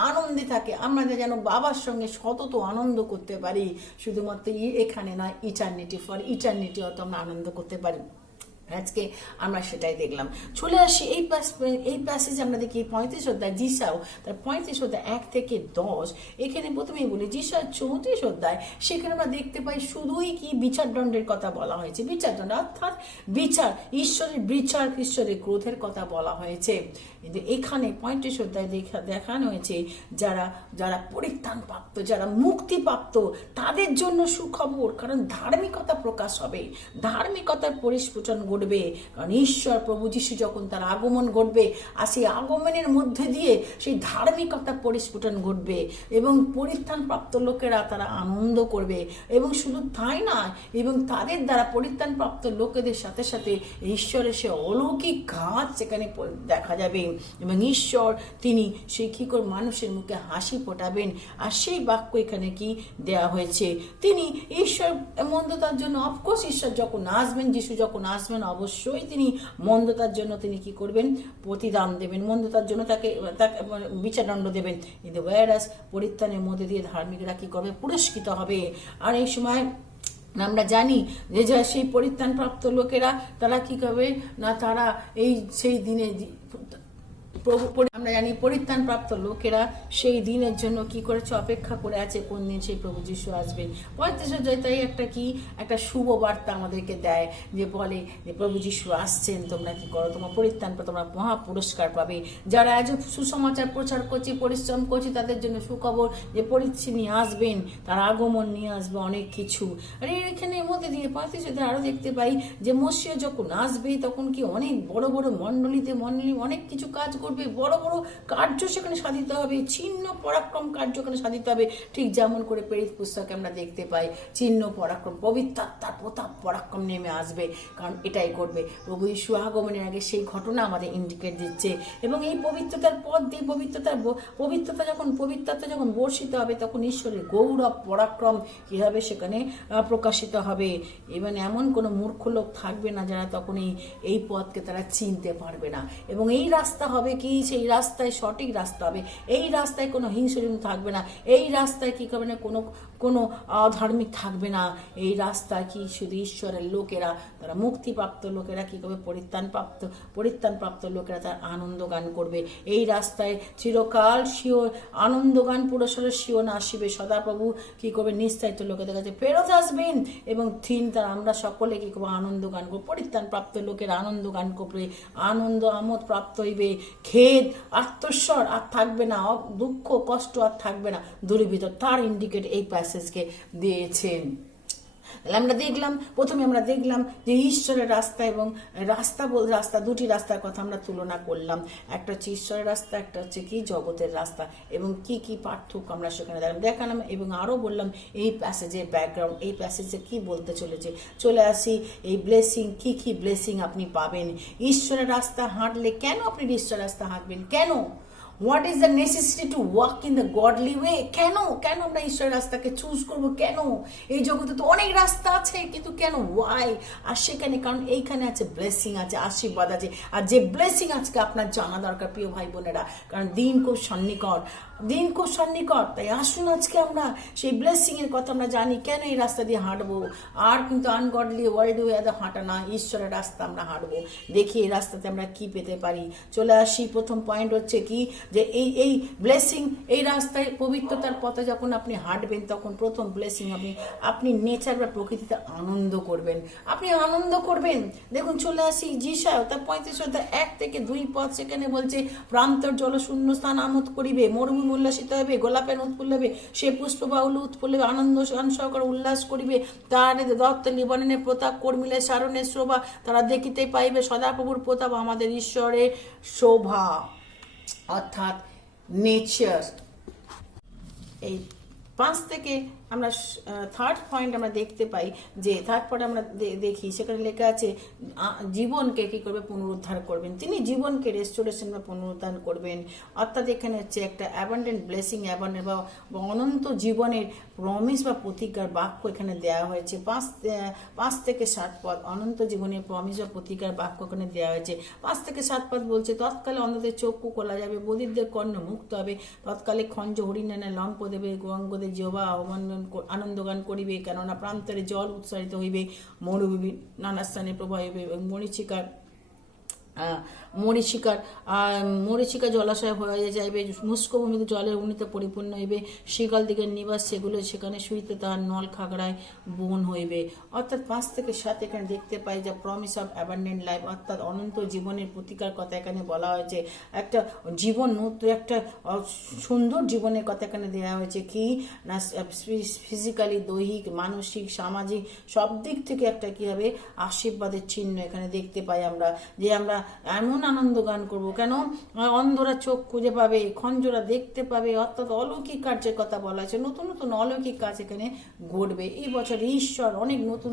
আনন্দে থাকে, আমরা যেন বাবার সঙ্গে সতত আনন্দ করতে পারি, শুধুমাত্র এখানে নয়, ইটারনিটি, ফর ইটারনিটি অত আমরা আনন্দ করতে পারি। আজকে আমরা সেটাই দেখলাম। চলে আসি এই প্যাসেজে আমরা দেখি 35 অধ্যায় যিশাও তার 35 অধ্যায় 1 থেকে 10। এখানে প্রথমেই বলি যিশাও 34 অধ্যায়, সেখানে আমরা দেখতে পাই শুধুই কি বিচারদণ্ডের কথা বলা হয়েছে। বিচারদণ্ড অর্থাৎ বিচার, ঈশ্বরের ক্রোধের কথা বলা হয়েছে। কিন্তু এখানে 35 অধ্যায় দেখানো হয়েছে যারা পরিত্রাণ প্রাপ্ত, যারা মুক্তিপ্রাপ্ত, তাদের জন্য সুখবর। কারণ ধার্মিকতা প্রকাশ হবে, ধার্মিকতার পরিস্ফুটন ঘটবে। কারণ ঈশ্বর প্রভু যিশু যখন তার আগমন ঘটবে, আর সেই আগমনের মধ্যে দিয়ে সেই ধার্মিকতার পরিস্ফুটন ঘটবে, এবং পরিত্রাণ প্রাপ্ত লোকেরা তারা আনন্দ করবে। এবং শুধু তাই নয়, এবং তাদের দ্বারা পরিত্রাণ প্রাপ্ত লোকেদের সাথে সাথে ঈশ্বরের সে অলৌকিক কাজ সেখানে দেখা যাবে, এবং ঈশ্বর তিনি সেই কি করে মানুষের মুখে হাসি ফোটাবেন। আর সেই বাক্য এখানে কি দেয়া হয়েছে, তিনি ঈশ্বর মন্দতার জন্য, অফকোর্স ঈশ্বর যখন আসবেন, যিশু যখন আসবেন, অবশ্যই তিনি মন্দতার জন্য তিনি কি করবেন, প্রতিদান দেবেন, মন্দতার জন্য তাকে বিচারদণ্ড দেবেন। কিন্তু ওয়ারাস পরিত্রাণের মধ্যে দিয়ে ধার্মিকরা কি করবে, পুরস্কৃত হবে। আর এই সময় আমরা জানি যে সেই পরিত্রাণ প্রাপ্ত লোকেরা তারা কি করবে না, তারা সেই দিনে আমরা জানি পরিত্রাণ প্রাপ্ত লোকেরা সেই দিনের জন্য কি করেছে, অপেক্ষা করে আছে কোন দিন সেই প্রভু যিশু আসবেন। 35 অধ্যায় তাই একটা শুভ বার্তা আমাদেরকে দেয়, যে বলে যে প্রভু যিশু আসছেন, তোমরা কি করো, তোমার পরিত্রাণ পাবে, তোমরা মহা পুরস্কার পাবে। যারা আজ সুসমাচার প্রচার করছি, পরিশ্রম করছি, তাদের জন্য সুখবর যে তিনি আসবেন, তার আগমন নিয়ে আসবে অনেক কিছু। আর এখানে এর মধ্যে দিয়ে 35 অধ্যায় আরো দেখতে পাই যে মসিহ যখন আসবে তখন কি অনেক বড় বড় মণ্ডলী অনেক কিছু কাজ করবে, বড় বড় কার্য সেখানে সাধিত হবে, চিহ্ন পরাক্রম কার্য এখানে সাধিত হবে। ঠিক যেমন করে প্রেরিত পুস্তকে আমরা দেখতে পাই চিহ্ন পরাক্রম, পবিত্র আত্মার প্রতাপ পরাক্রম নেমে আসবে, কারণ এটাই করবে। প্রভু যিশু আগমনের আগে সেই ঘটনা আমাদের ইন্ডিকেট দিচ্ছে। এবং এই পবিত্রতার পথ দিয়ে পবিত্রতা যখন বর্ষিত হবে, তখন ঈশ্বরের গৌরব পরাক্রম কি হবে সেখানে প্রকাশিত হবে। এবং এমন কোনো মূর্খ লোক থাকবে না যারা তখন এই পথকে তারা চিনতে পারবে না। এবং এই রাস্তা হবে কি, সেই রাস্তায় সঠিক রাস্তা হবে, এই রাস্তায় কোনো হিংসজনক থাকবে না, এই রাস্তায় কি করবে না, কোনো অধার্মিক থাকবে না। এই রাস্তা কি শুধু ঈশ্বরের লোকেরা, তারা মুক্তিপ্রাপ্ত লোকেরা কি করবে, পরিত্রাণপ্রাপ্ত লোকেরা তার আনন্দ গান করবে। এই রাস্তায় চিরকাল আনন্দ গান পুরস্কারের শিওন আসিবে, সদাপ্রভু কি করবে, নিস্তারিত লোকেদের কাছে ফেরত আসবেন। এবং তারা আমরা সকলে কি করবো, আনন্দ গান করবো, পরিত্রাণপ্রাপ্ত লোকের আনন্দ গান করবে, আনন্দ আমোদ প্রাপ্ত হইবে, খেদ আত্মস্বর আর থাকবে না, দুঃখ কষ্ট আর থাকবে না, দূরীভূত। তার ইন্ডিকেট এই প্যাসেজকে দিয়েছেন। প্রথমে আমরা দেখলাম যে ঈশ্বরের রাস্তা এবং রাস্তা দুটি রাস্তার কথা আমরা তুলনা করলাম। একটা হচ্ছে ঈশ্বরের রাস্তা, একটা হচ্ছে কি জগতের রাস্তা, এবং কি পার্থক্য আমরা সেখানে দেখালাম। এবং আরও বললাম এই প্যাসেজের ব্যাকগ্রাউন্ড, এই প্যাসেজে কি বলতে চলে আসি এই ব্লেসিং, কি ব্লেসিং আপনি পাবেন ঈশ্বরের রাস্তা হাঁটলে। কেন আপনি ঈশ্বরের রাস্তা হাঁটবেন, কেন? What is the necessity to walk in the godly way? কেন আমরা ঈশ্বরের রাস্তাকে চুজ করব? কেন? এই জগতে তো অনেক রাস্তা আছে, কিন্তু কেন, ওয়াই? আর সেখানে কারণ এইখানে আছে ব্লেসিং, আছে আশীর্বাদ আছে। আর যে ব্লেসিং আজকে আপনার জানা দরকার প্রিয় ভাই বোনেরা, কারণ দিন খুব সন্নিকট। তাই আসুন আজকে আমরা সেই ব্লেসিং এর কথা আমরা জানি, কেন এই রাস্তা দিয়ে হাঁটবো। আর কিন্তু আনগডলি ওয়ার্ল্ড ওয়ে হাঁটা না, ঈশ্বরের রাস্তা আমরা হাঁটবো। দেখি এই রাস্তাতে আমরা কি পেতে পারি। চলে আসি, প্রথম পয়েন্ট হচ্ছে কি, যে এই ব্লেসিং, এই রাস্তায় পবিত্রতার পথে যখন আপনি হাঁটবেন, তখন প্রথম ব্লেসিং আপনি নেচার বা প্রকৃতিতে আনন্দ করবেন, দেখুন চলে আসি যিশায় তার 35 অধ্যায় 1 থেকে 2 পদ, সেখানে বলছে প্রান্তর জল শূন্য স্থান আমোদ করিবে, মরুভূমি উল্লাসিত হবে, গোলাপেন উৎফুল্ল হবে, সে পুষ্প বাউল উৎফুল্ল হবে, আনন্দ সহকারে উল্লাস করিবে, তার দত্ত লিবনের প্রতাপ, কর্মিলে সারণের শোভা তারা দেখিতে পাইবে, সদাপ্রভুর প্রতাপ আমাদের ঈশ্বরের শোভা। অর্থাৎ নেচার। এই 5 থেকে আমরা থার্ড পয়েন্ট আমরা দেখতে পাই, যে থার্ড পয়েন্ট আমরা দেখি সেখানে লেখা আছে জীবনকে কি করবে, পুনরুদ্ধার করবেন তিনি, জীবনকে রেস্টোরেশন বা পুনরুদ্ধার করবেন। অর্থাৎ এখানে হচ্ছে একটা অ্যাবান্ডেন্ট ব্লেসিং, অ্যাবান্ডেন্ট বা অনন্ত জীবনের প্রমিস বা প্রতিজ্ঞার বাক্য এখানে দেওয়া হয়েছে। 5 থেকে 7 পদ অনন্ত জীবনের প্রমিস বা প্রতিজ্ঞার বাক্য এখানে দেওয়া হয়েছে। 5 থেকে 7 পদ বলছে তৎকালে অন্ধদের চক্ষু খোলা যাবে, বধিরদের কর্ণ মুক্ত হবে, তৎকালে খঞ্জ হরিণানা লম্প দেবে, গোয়াঙ্গদের জিহ্বা আনন্দ গান করিবে, কেননা প্রান্তরে জল উৎসারিত হইবে, মরুভূমি নানা স্থানে প্রবাহিবে, এবং মরীচিকা জলাশয় হয়ে যাইবে, মুস্কভূমিতে জলের উন্নীত পরিপূর্ণ হইবে, শীতল দিকের নিবাস সেগুলো সেখানে শুইতে তাহার নল খাগড়ায় বন হইবে। অর্থাৎ 5 থেকে 7 এখানে দেখতে পাই যে প্রমিস অফ অ্যাবান্ডেন্ট লাইফ, অর্থাৎ অনন্ত জীবনের প্রতিকার কথা এখানে বলা হয়েছে। একটা জীবন, একটা সুন্দর জীবনের কথা এখানে দেওয়া হয়েছে, কি না ফিজিক্যালি, দৈহিক, মানসিক, সামাজিক সব দিক থেকে একটা কি হবে, আশীর্বাদের চিহ্ন এখানে দেখতে পাই আমরা, যে আমরা এমন আনন্দ গান করবো। কেন? অন্ধরা চোখ খুঁজে পাবে, খঞ্জরা দেখতে পাবে, অর্থাৎ অলৌকিক কার্যের কথা বলা হয়েছে। নতুন নতুন অলৌকিক কাজ এখানে ঘটবে এই বছর। ঈশ্বর অনেক নতুন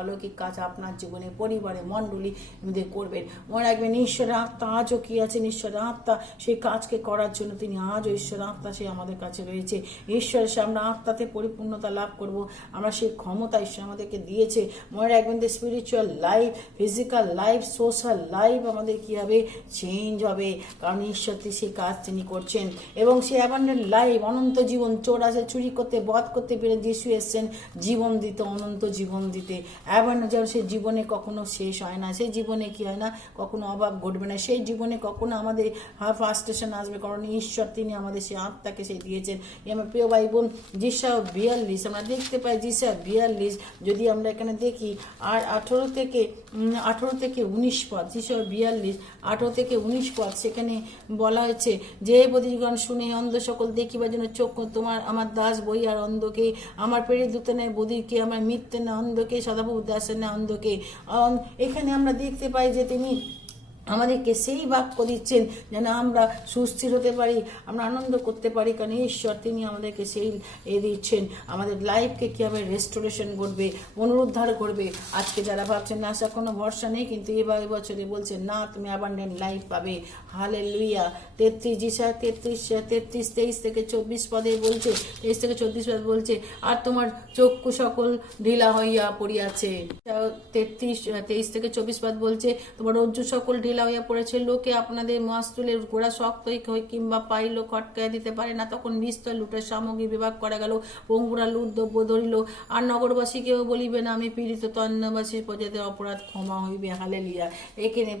অলৌকিক কাজ আপনার জীবনে, পরিবারে, মণ্ডলী করবেন। মনে রাখবেন ঈশ্বরের আত্মা আজও কি আছেন, ঈশ্বরের আত্মা সেই কাজকে করার জন্য তিনি আজও ঈশ্বরের আত্মা সে আমাদের কাছে রয়েছে। ঈশ্বরের সে আমরা আত্মাতে পরিপূর্ণতা লাভ করব, আমরা সেই ক্ষমতা ঈশ্বর আমাদেরকে দিয়েছে। মনে রাখবেন যে spiritual life, physical life, social life, আমাদের কী হবে, চেঞ্জ হবে, কারণ ঈশ্বর সেই কাজ তিনি করছেন। এবং সে অ্যাবান্ডেন্ট লাইফ, অনন্ত জীবন, চোর আসে চুরি করতে, বধ করতে পেরে যিশু এসছেন জীবন দিতে, অনন্ত জীবন দিতে। অ্যাবান্ডেন্ট যেমন সেই জীবনে কখনো শেষ হয় না, সেই জীবনে কী হয় না, কখনো অভাব ঘটবে না, সেই জীবনে কখনো আমাদের ফার্স্টেশন আসবে, কারণ ঈশ্বর তিনি আমাদের সেই আত্মাকে সেই দিয়েছেন। আমার প্রিয় ভাই বোন, যিশায়া 42 আমরা দেখতে পাই, যিশায়া 42 যদি আমরা এখানে দেখি, আর 18 থেকে 19 পদ, যিশায়া 42 18 থেকে 19 পদ, সেখানে বলা হয়েছে যে বধিরগণ শুনে অন্ধ সকল দেখিবার জন্য চোখ তোমার আমার দাস বই আর অন্ধকে, আমার পেড়ে দূতে নেয় বধিরকে, আমার মিথ্যে না অন্ধকে, সদাপ্রভু দাসের না অন্ধকে। এখানে আমরা দেখতে পাই যে তিনি আমাদেরকে সেই বাক্য দিচ্ছেন যেন আমরা সুস্থির হতে পারি, আমরা আনন্দ করতে পারি, কারণ ঈশ্বর তিনি আমাদেরকে সেই দিচ্ছেন, আমাদের লাইফকে কীভাবে রেস্টোরেশন করবে, পুনরুদ্ধার করবে। আজকে যারা ভাবছেন না আশা কোনো ভরসা নেই, কিন্তু এবার বছরে বলছেন না, তুমি অ্যাবান্ডেন্ট লাইফ পাবে। হালেলুয়া। 33 23 থেকে 24 পদে বলছে, 23 থেকে 24 পদ বলছে, আর তোমার চক্ষু সকল ঢিলা হইয়া পড়িয়াছে। 23 থেকে 24 পদ বলছে, তোমার রজ্জু সকল ঢিলা হইয়া পড়েছে, লোকে আপনাদের মাস্তুলের গোড়া শক্ত হই কিংবা পাইল খটকাইয়া দিতে পারে না, তখন নিশ্চয় লুটের সামগ্রী বিভাগ করা গেল, পঙ্গুরা লুট দ্রব্য ধরিল, আর নগরবাসী কেউ বলিবে না আমি পীড়িত, তন্নবাসীর প্রজাদের অপরাধ ক্ষমা হইবে। হালেলুয়া। এখানে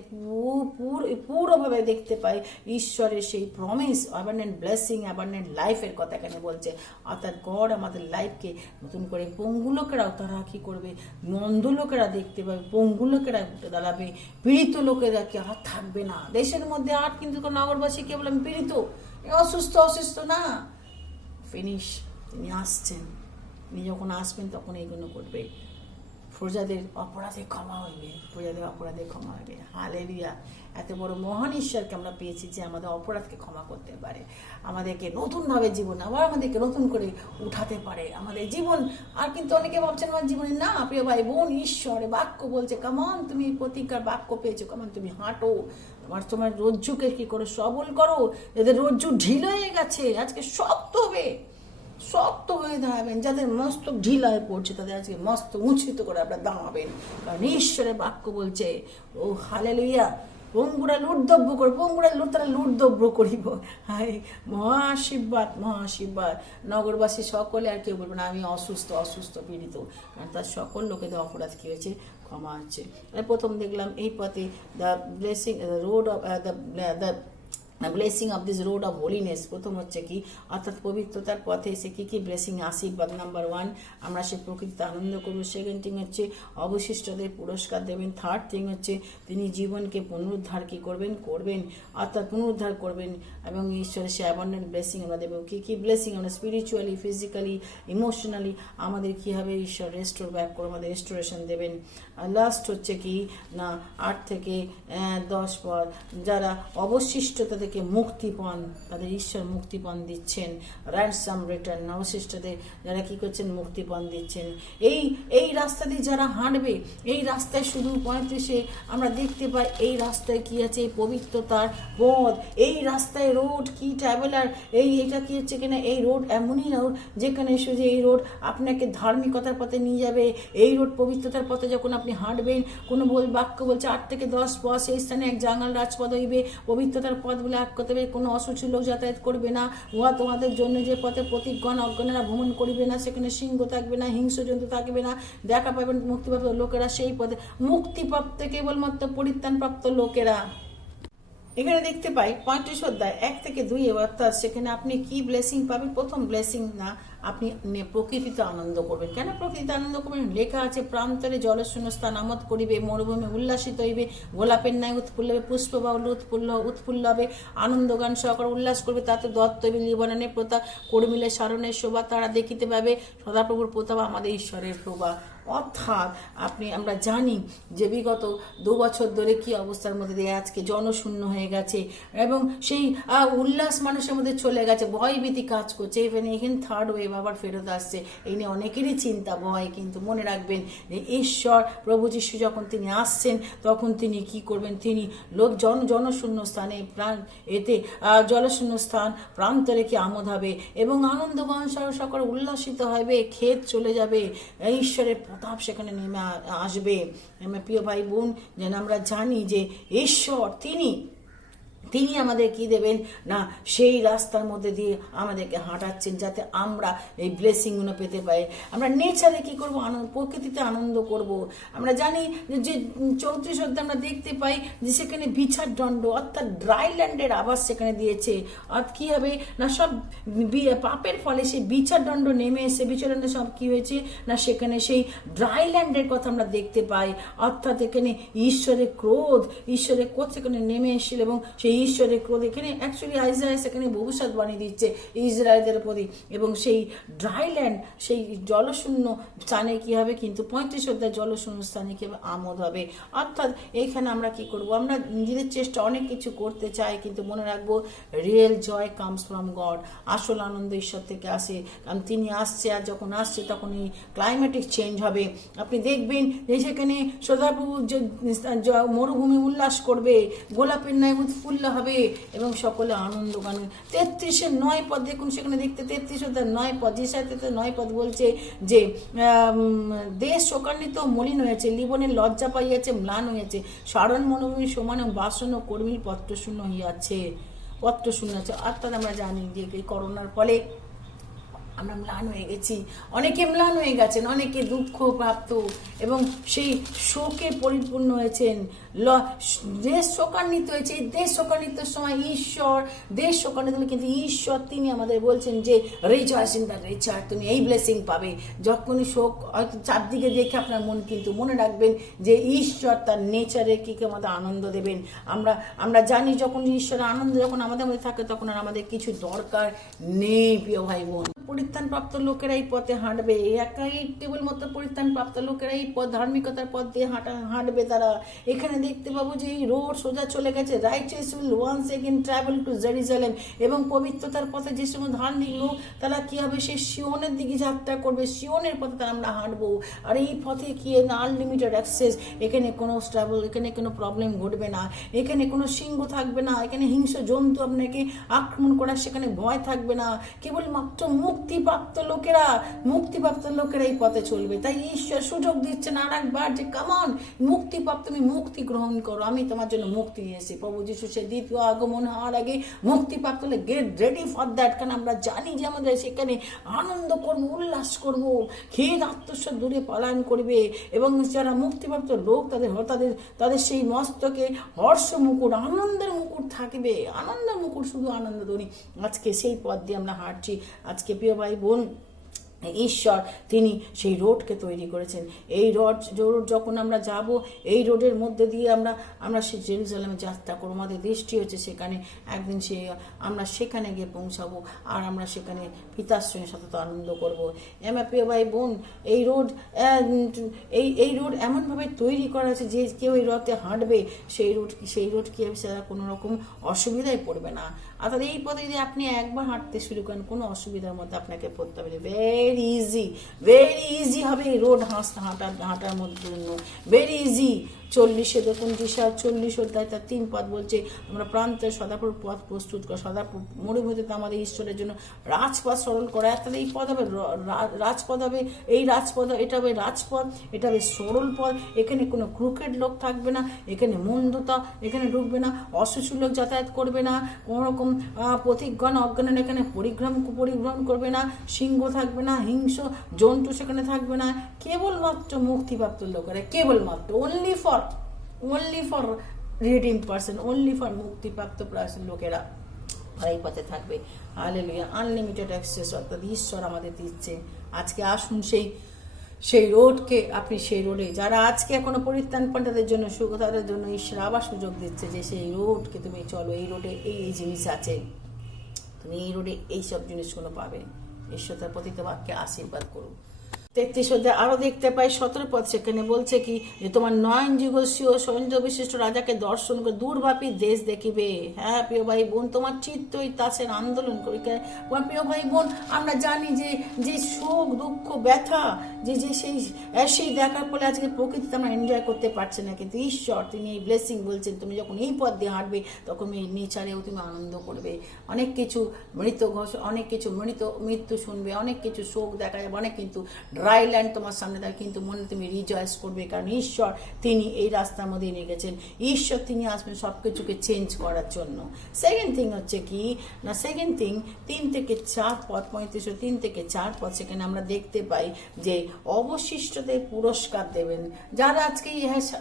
পুরোভাবে দেখতে পাই ঈশ্বরের সেই প্রমিস, অ্যাবান্ডেন্ট ব্লেসিং, অ্যাবান্ডেন্ট লাইফের কথা এখানে বলছে। অর্থাৎ গড আমাদের লাইফকে নতুন করে, পঙ্গু লোকেরাও তারা কি করবে, মন্দ লোকেরা দেখতে পাবে, পঙ্গু লোকেরা উঠে দাঁড়াবে, পীড়িত লোকেরা কি আর থাকবে না দেশের মধ্যে। আর কিন্তু নগরবাসী কে বলে আমি পীড়িত, অসুস্থ না, ফিনিশ। তিনি আসছেন, তিনি যখন আসবেন তখন এইগুলো করবে। প্রজাদের অপরাধে ক্ষমা হইবে, প্রজাদের অপরাধে ক্ষমা হইবে। হালেলুয়া। এত বড় মহান ঈশ্বরকে আমরা পেয়েছি যে আমাদের অপরাধকে ক্ষমা করতে পারে, আমাদেরকে নতুনভাবে জীবন আবার আমাদেরকে নতুন করে উঠাতে পারে আমাদের জীবন। আর কিন্তু অনেকে ভাবছেন আমার জীবনে না, প্রিয় ভাই বোন, ঈশ্বরের বাক্য বলছে কামান তুমি প্রতিজ্ঞার বাক্য পেয়েছো, কামান তুমি হাঁটো, তোমার রজ্জুকে কি করো, সবল করো। যাদের রজ্জু ঢিল হয়ে গেছে আজকে শক্ত হবে, শক্ত হয়ে দাঁড়াবেন। যাদের মস্তক ঢিলা হয়ে পড়ছে তাদের আজকে মস্ত উঁচিত করে আপনারা দাঁড়াবেন, কারণ ঈশ্বরের বাক্য বলছে ও হালেলুয়া। পঙ্গুরা লুটদ্রব্য করো, পঙ্গুরা তারা লুটদ্রব্য করিব। হায় মহা আশীর্বাদ। নগরবাসী সকলে আর কেউ বলবে না আমি অসুস্থ পীড়িত, কারণ তার সকল লোকেদের অপরাধ কি হয়েছে, ক্ষমা হচ্ছে। প্রথম দেখলাম এই পথে the blessing road of the blessing of this road of holiness. প্রথম হচ্ছে কি, অর্থাৎ পবিত্রতার পথে এসে কী কী ব্লেসিং, আশীর্বাদ। নাম্বার 1, আমরা সে প্রকৃতিতে আনন্দ করবো। সেকেন্ড থিং হচ্ছে অবশিষ্টদের পুরস্কার দেবেন। থার্ড থিং হচ্ছে তিনি জীবনকে পুনরুদ্ধার কী করবেন, অর্থাৎ পুনরুদ্ধার করবেন, এবং ঈশ্বরের সে অ্যাবান্ডেন্ট ব্লেসিং আমরা দেবো। কী ব্লেসিং আমরা স্পিরিচুয়ালি, ফিজিক্যালি, ইমোশনালি আমাদের কীভাবে ঈশ্বর রেস্টোর ব্যাক করে আমাদের রেস্টোরেশন দেবেন। আর লাস্ট হচ্ছে কি না 8 থেকে 10 পদ, যারা অবশিষ্টতা থেকে মুক্তি পান তাদের ঈশ্বর মুক্তিপণ দিচ্ছেন, র্যানসাম রিটার্ন। অবশিষ্টদের যারা কি করছেন, মুক্তিপণ দিচ্ছেন। এই রাস্তা দিয়ে যারা হাঁটবে, এই রাস্তায় শুধু 35-এ আমরা দেখতে পাই এই রাস্তায় কি আছে, পবিত্রতার পথ। এই রাস্তায় রোড কি ট্রাভেলার, এইটা কি হচ্ছে কিনা, এই রোড এমনই রোড যেখানে শুধু এই রোড আপনাকে ধার্মিকতার পথে নিয়ে যাবে। এই রোড পবিত্রতার পথে যখন আপনি হাঁটবেন, কোনো বাক্য বলছে 8 থেকে 10 পথ, সেই স্থানে এক জাঙ্গাল রাজপথ হইবে, পবিত্রতার পথ বলে এক করতে হবে। কোনো অসুচি লোক যাতায়াত করবে না, উহা তোমাদের জন্য যে পথে প্রতিজ্ঞান অজ্ঞানেরা ভ্রমণ করিবে না, সেখানে সিংহ থাকবে না, হিংস্র জন্তু থাকবে না, দেখা পাবেন মুক্তিপ্রাপ্ত লোকেরা সেই পথে। মুক্তিপ্রাপ্ত কেবলমাত্র পরিত্রাণপ্রাপ্ত লোকেরা। এখানে দেখতে পাই 35 অধ্যায় 1 থেকে 2, অর্থাৎ সেখানে আপনি কি ব্লেসিং পাবেন। প্রথম ব্লেসিং না, আপনি প্রকৃতিতে আনন্দ করবেন। কেন প্রকৃতিতে আনন্দ করবেন? লেখা আছে প্রান্তরে জলশূন্য স্থান আমোদ করিবে, মরুভূমি উল্লাসিত হইবে, গোলাপের ন্যায় উৎফুল্ল হবে, পুষ্পবাহুল উৎফুল্ল হবে, আনন্দ গান সহকারে উল্লাস করবে। তাতে দত্ত হইবে জীবনের প্রতাপ, কর্মিলে স্মরণের শোভা তারা দেখিতে পাবে, সদাপ্রভুর প্রতাপ আমাদের ঈশ্বরের শোভা। অর্থাৎ আমরা জানি যে বিগত 2 বছর ধরে কি অবস্থার মধ্যে দিয়ে আজকে জনশূন্য হয়ে গেছে, এবং সেই উল্লাস মানুষের মধ্যে চলে গেছে, ভয়ভীতি কাজ করছে। এখানে থার্ড ওয়েভ আবার ফেরত আসছে, এই নিয়ে অনেকেরই চিন্তা ভয়। কিন্তু মনে রাখবেন যে ঈশ্বর প্রভু যিশু যখন তিনি আসছেন তখন তিনি কি করবেন, তিনি জনশূন্য স্থানে জলশূন্য স্থান প্রান্ত রেখে আমোদ হবে, এবং আনন্দগান সকল উল্লাসিত হবে, ক্ষেত চলে যাবে, ঈশ্বরের প্রতাপ সেখানে নেমে আসবে। আমার প্রিয় ভাই বোন, যেন আমরা জানি যে ঈশ্বর তিনি আমাদের কি দেবেন না, সেই রাস্তার মধ্যে দিয়ে আমাদেরকে হাঁটাচ্ছেন যাতে আমরা এই ব্লেসিংগুলো পেতে পাই। আমরা নেচারে কি করব, প্রকৃতিতে আনন্দ করব। আমরা জানি যে 34 অধ্যায়ে আমরা দেখতে পাই যে সেখানে বিচার দণ্ড অর্থাৎ ড্রাই ল্যান্ডের আবাস সেখানে দিয়েছে। আর কি হবে না, সব পাপের ফলে সেই বিচার দণ্ড নেমে এসে বিচারদণ্ডে সব কি হয়েছে না, সেখানে সেই ড্রাই ল্যান্ডের কথা আমরা দেখতে পাই। অর্থাৎ এখানে ঈশ্বরের ক্রোধ সেখানে নেমে এসেছিল এবং সেই ঈশ্বরের ক্রোধ এখানে অ্যাকচুয়ালি আইজায়া সেখানে ভবিষ্যৎবাণী দিচ্ছে ইসরায়েলের প্রতি। এবং সেই ড্রাই ল্যান্ড, সেই জলশূন্য স্থানে কি হবে, কিন্তু 35 অধ্যায় জলশূন্য স্থানে কি হবে, আমোদ হবে। অর্থাৎ এইখানে আমরা কি করব, আমরা নিজেদের চেষ্টা অনেক কিছু করতে চাই, কিন্তু মনে রাখবো real joy comes from God. আসল আনন্দ ঈশ্বর থেকে আসে, কারণ তিনি আসছে, আর যখন আসছে তখন এই ক্লাইমেটিক চেঞ্জ হবে। আপনি দেখবেন যে সেখানে সদাপ্রভু মরুভূমি উল্লাস করবে, গোলাপের ন্যায় উৎফুল্ল হবে এবং সকলে আনন্দ গান। 33-9 পদ দেখুন, সেখানে দেখতে 33-9 পদ, যেসায় 9 পদ বলছে যে দেশ শোকান্বিত মলিন হয়েছে, জীবনের লজ্জা পাইয়াছে, ম্লান হয়েছে, সারণ মনোভূমি সমান বাসন ও কর্মীর পত্র শূন্য হইয়াছে। অর্থাৎ আমরা জানি যে এই করোনার ফলে আমরা ম্লান হয়ে গেছি, অনেকে ম্লান হয়ে গেছেন, অনেকে দুঃখ প্রাপ্ত এবং সেই শোকে পরিপূর্ণ হয়েছেন। দেশ শোকান্বিত হয়েছে। এই দেশ শোকান্বিত সময় ঈশ্বর, দেশ শোকান্বিত হলে কিন্তু ঈশ্বর তিনি আমাদের বলছেন যে রিজয়েস ইন দ্য নেচার, তুমি এই ব্লেসিং পাবে। যখনই শোক হয়তো চারদিকে দেখে আপনার মন, কিন্তু মনে রাখবেন যে ঈশ্বর তার নেচারে কি আমাদের আনন্দ দেবেন। আমরা জানি যখন ঈশ্বরের আনন্দ যখন আমাদের মধ্যে থাকে তখন আর আমাদের কিছু দরকার নেই। প্রিয় ভাই বোন, পরিত্রাণপ্রাপ্ত লোকেরা এই পথে হাঁটবে, একাই কেবলমাত্র পরিত্রাণপ্রাপ্ত লোকেরা এই পথ, ধার্মিকতার পথ দিয়ে হাঁটবে তারা। এখানে দেখতে পাবো যে এই রোড সোজা চলে গেছে, righteous will once again travel to Jerusalem, এবং পবিত্রতার পথে যে সময় ধার্মিক লোক তারা কি হবে, সেই সিওনের দিকে যাত্রা করবে, সিওনের পথে তারা আমরা হাঁটবো। আর এই পথে কি আনলিমিটেড অ্যাক্সেস, এখানে কোনো ট্রাভেল, এখানে কোনো প্রবলেম ঘটবে না, এখানে কোনো সিংহ থাকবে না, এখানে হিংস্র জন্তু আপনাকে আক্রমণ করার সেখানে ভয় থাকবে না। কেবলমাত্র মুক্তিপ্রাপ্ত লোকেরা এই পথে চলবে। তাই ঈশ্বর সুযোগ দিচ্ছেন আর একবার যে কামন মুক্তিপ্রাপ্ত, তুমি মুক্তি গ্রহণ করো, আমি তোমার জন্য মুক্তি নিয়েছি। প্রভু যিশু সে দ্বিতীয় আগমন হওয়ার আগে মুক্তিপ্রাপ্ত হলে গেট রেডি ফর দ্যাট, কারণ আমরা জানি যে আমাদের সেখানে আনন্দ করবো, উল্লাস করবো, খেদ আত্মস্বর দূরে পলায়ন করবে। এবং যারা মুক্তিপ্রাপ্ত লোক তাদের সেই মস্তকে হর্ষ মুকুট, আনন্দের মুকুট থাকবে, আনন্দের মুকুট, শুধু আনন্দ ধ্বনি। আজকে সেই পথ দিয়ে আমরা হাঁটছি। আজকে প্রিয় ভাই বোন, ঈশ্বর তিনি সেই রোডকে তৈরি করেছেন। এই রোড যখন আমরা যাব, এই রোডের মধ্যে দিয়ে আমরা সেই জেরুজালেমে যাত্রা করবো। আমাদের দৃষ্টি হচ্ছে সেখানে একদিন আমরা সেখানে গিয়ে পৌঁছাবো, আর আমরা সেখানে পিতার সঙ্গে সতত আনন্দ করবো। আমার প্রিয় ভাই বোন, এই রোড এমনভাবে তৈরি করা আছে যে কেউ এই রথে হাঁটবে, সেই রোড কি হবে, সেটা কোনো রকম অসুবিধায় পড়বে না। অর্থাৎ এই পথে যদি আপনি একবার হাঁটতে শুরু করেন, কোনো অসুবিধার মধ্যে আপনাকে পড়তে হবে, ভেরি ইজি হবে এই রোড হাঁটার মধ্যে, ভেরি ইজি। 40 দেখুন, 40 অধ্যায় তার 3 পদ বলছে, আমরা প্রান্তের সদাপুর পথ প্রস্তুত করা, সদাপুর মরুভূমিতে আমাদের ঈশ্বরের জন্য রাজপথ সরল করা। তাহলে এই পদ হবে রাজপথ হবে, এই রাজপথ, এটা হবে রাজপথ, এটা হবে সরল পথ। এখানে কোনো ক্রুকেড লোক থাকবে না, এখানে মন্দতা এখানে ঢুকবে না, অসুস্থ লোক যাতায়াত করবে না, কোনো রকম প্রতিজ্ঞান অজ্ঞান এখানে পরিভ্রমণ করবে না, সিংহ থাকবে না, হিংস্র জন্তু সেখানে থাকবে না। কেবলমাত্র মুক্তিপ্রাপ্ত লোকেরা, কেবলমাত্র only for redeemed person, only for মুক্তিপ্রাপ্ত লোকেরা এই পথে থাকবে। হালেলুয়া। আনলিমিটেড অ্যাক্সেস অর্থাৎ ঈশ্বর আমাদের দিচ্ছে। আজকে আসুন সেই রোডকে, আপনি সেই রোডে যারা আজকে এখনো পরিত্রাণ পান তাদের জন্য তাদের জন্য ঈশ্বর আবার সুযোগ দিচ্ছে যে সেই রোডকে তুমি চলো, এই রোডে এই জিনিস আছে, তুমি এই রোডে এইসব জিনিসগুলো পাবে। ঈশ্বর তার পতিত বাক্যে আশীর্বাদ করুন। 33 অধ্যায় আরো দেখতে পাই 17 পদ, সেখানে বলছে কি যে তোমার নয়ন যুগস্বীয় সৌন্দর্য বিশিষ্ট রাজাকে দর্শন করে দূরব্যাপী দেশ দেখিবে। হ্যাঁ প্রিয় ভাই বোন, তোমার চিত্তই তাসের আন্দোলন করি। প্রিয় ভাই বোন, আমরা জানি যে শোক দুঃখ ব্যথা যে সেই দেখার ফলে আজকে প্রকৃতিতে আমরা এনজয় করতে পারছি না, কিন্তু ঈশ্বর তিনি এই ব্লেসিং বলছেন, তুমি যখন এই পথ দিয়ে হাঁটবে তখন এই নেচারেও তুমি আনন্দ করবে। অনেক কিছু মৃত্যু শুনবে, অনেক কিছু শোক দেখা যাবে, অনেক কিন্তু ড্রাই ল্যান্ড তোমার সামনে থাকে, কিন্তু মনে তুমি রিজয়েস করবে, কারণ ঈশ্বর তিনি এই রাস্তার মধ্যে নিয়ে গেছেন। ঈশ্বর তিনি আসবেন সব কিছুকে চেঞ্জ করার জন্য। সেকেন্ড থিং হচ্ছে কি না, সেকেন্ড থিং 3 থেকে 4 পদ 35 3 থেকে 4 পদ সেখানে আমরা দেখতে পাই যে অবশিষ্টদের পুরস্কার দেবেন। যারা আজকে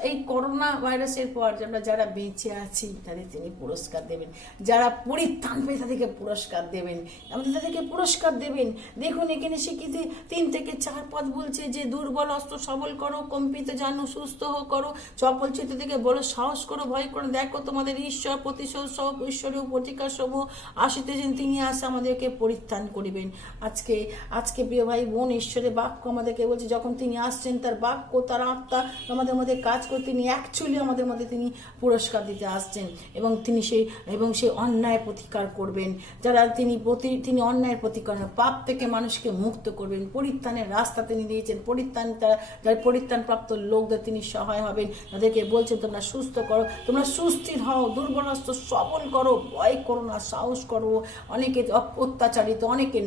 এই করোনা ভাইরাসের পর যারা বেঁচে আছি তাদের তিনি পুরস্কার দেবেন, যারা পরিত্রাণ পেয়ে তাদেরকে পুরস্কার দেবেন, আমাদের তাদেরকে পুরস্কার দেবেন। দেখুন এখানে স্বীকৃতি 3 থেকে 4 পদ বলছে যে দুর্বল অস্ত্র সবল করো, কম্পিত জানো সুস্থ করো, চপল চিত্ত থেকে বলো সাহস করো, ভয় করো, দেখো তোমাদের ঈশ্বর প্রতিশোধ সহ ঈশ্বরীয় প্রতিকার সমূহ আসিতেছেন, তিনি আসে আমাদেরকে পরিত্রাণ করিবেন। আজকে প্রিয় ভাই বোন, ঈশ্বরের বাক্য আমাদেরকে বলছে যখন তিনি আসছেন তার বাক্য তার আত্মা আমাদের মধ্যে কাজ করে, তিনি অ্যাকচুয়ালি আমাদের মধ্যে তিনি পুরস্কার দিতে আসছেন এবং তিনি সেই অন্যায় প্রতিকার করবেন। যারা তিনি অন্যায়ের প্রতিকার, পাপ থেকে মানুষকে মুক্ত করবেন, পরিত্রাণের রাস্তা তিনি দিয়েছেন, যারা পরিত্রাণপ্রাপ্ত লোকদের তিনি সহায় হবেন, তাদেরকে বলছেন তোমরা সুস্থ করো, তোমরা সুস্থির হও, দুর্বল হস্ত সবল করো, ভয় করো না, সাহস করো। অনেকে অত্যাচারিত, অনেকে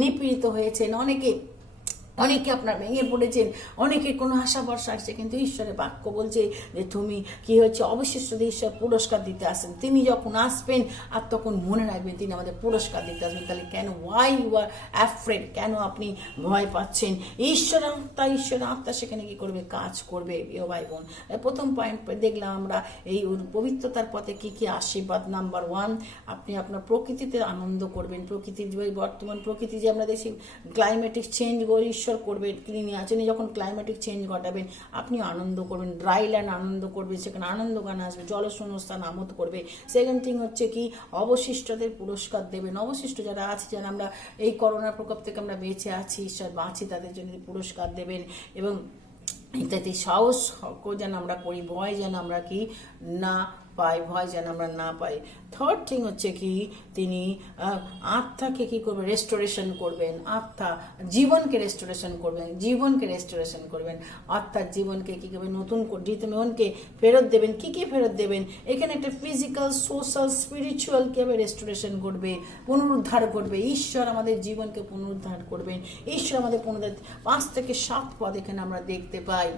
নিপীড়িত হয়েছেন, অনেকে আপনার ভেঙে পড়েছেন, অনেকে কোনো আশা ভরসা আসছে, কিন্তু ঈশ্বরের বাক্য বলছে যে তুমি কি হচ্ছে অবশিষ্টদের ঈশ্বর পুরস্কার দিতে আসেন। তিনি যখন আসবেন আর তখন মনে রাখবেন তিনি আমাদের পুরস্কার দিতে আসবেন। তাহলে কেন ওয়াই ইউ আর অ্যাফ্রেড, কেন আপনি ভয় পাচ্ছেন? ঈশ্বরের আত্মা সেখানে কি করবে? কাজ করবে। প্রিয় ভাই বোন, প্রথম পয়েন্ট দেখলাম আমরা এই পবিত্রতার পথে কি কি আশীর্বাদ। নাম্বার 1, আপনি আপনার প্রকৃতিতে আনন্দ করবেন। প্রকৃতির বর্তমান প্রকৃতি যে আমরা দেখছি ক্লাইমেটিক চেঞ্জ করবেন, তিনি আছেন যখন ক্লাইমেটিক চেঞ্জ ঘটাবেন আপনি আনন্দ করবেন, ড্রাই ল্যান্ড আনন্দ করবে, সেখানে আনন্দ গান আসবে, জলশূন্যস্থান আমোদ করবে। সেকেন্ড থিং হচ্ছে কি অবশিষ্টদের পুরস্কার দেবেন। অবশিষ্ট যারা আছে, যারা আমরা এই করোনার প্রকোপ থেকে আমরা বেঁচে আছি, ঈশ্বর বাঁচি, তাদের জন্য পুরস্কার দেবেন এবং ইত্যাদি সাহস যেন আমরা করি, ভয় যেন আমরা কি না পাই, ভয় যেন আমরা না পাই। থার্ড থিং হচ্ছে কি তিনি আত্মাকে কি করবেন? রেস্টোরেশন করবেন। আত্মা জীবনকে রেস্টোরেশন করবেন, আত্মার জীবনকে কি করবেন? নতুন জীবনকে ফেরত দেবেন। কি ফেরত দেবেন? এখানে একটা ফিজিক্যাল, সোশ্যাল, স্পিরিচুয়াল কিভাবে রেস্টোরেশন করবে, পুনরুদ্ধার করবে। ঈশ্বর আমাদের জীবনকে পুনরুদ্ধার করবেন, ঈশ্বর আমাদের 5 থেকে 7 পদ এখানে আমরা দেখতে পাই।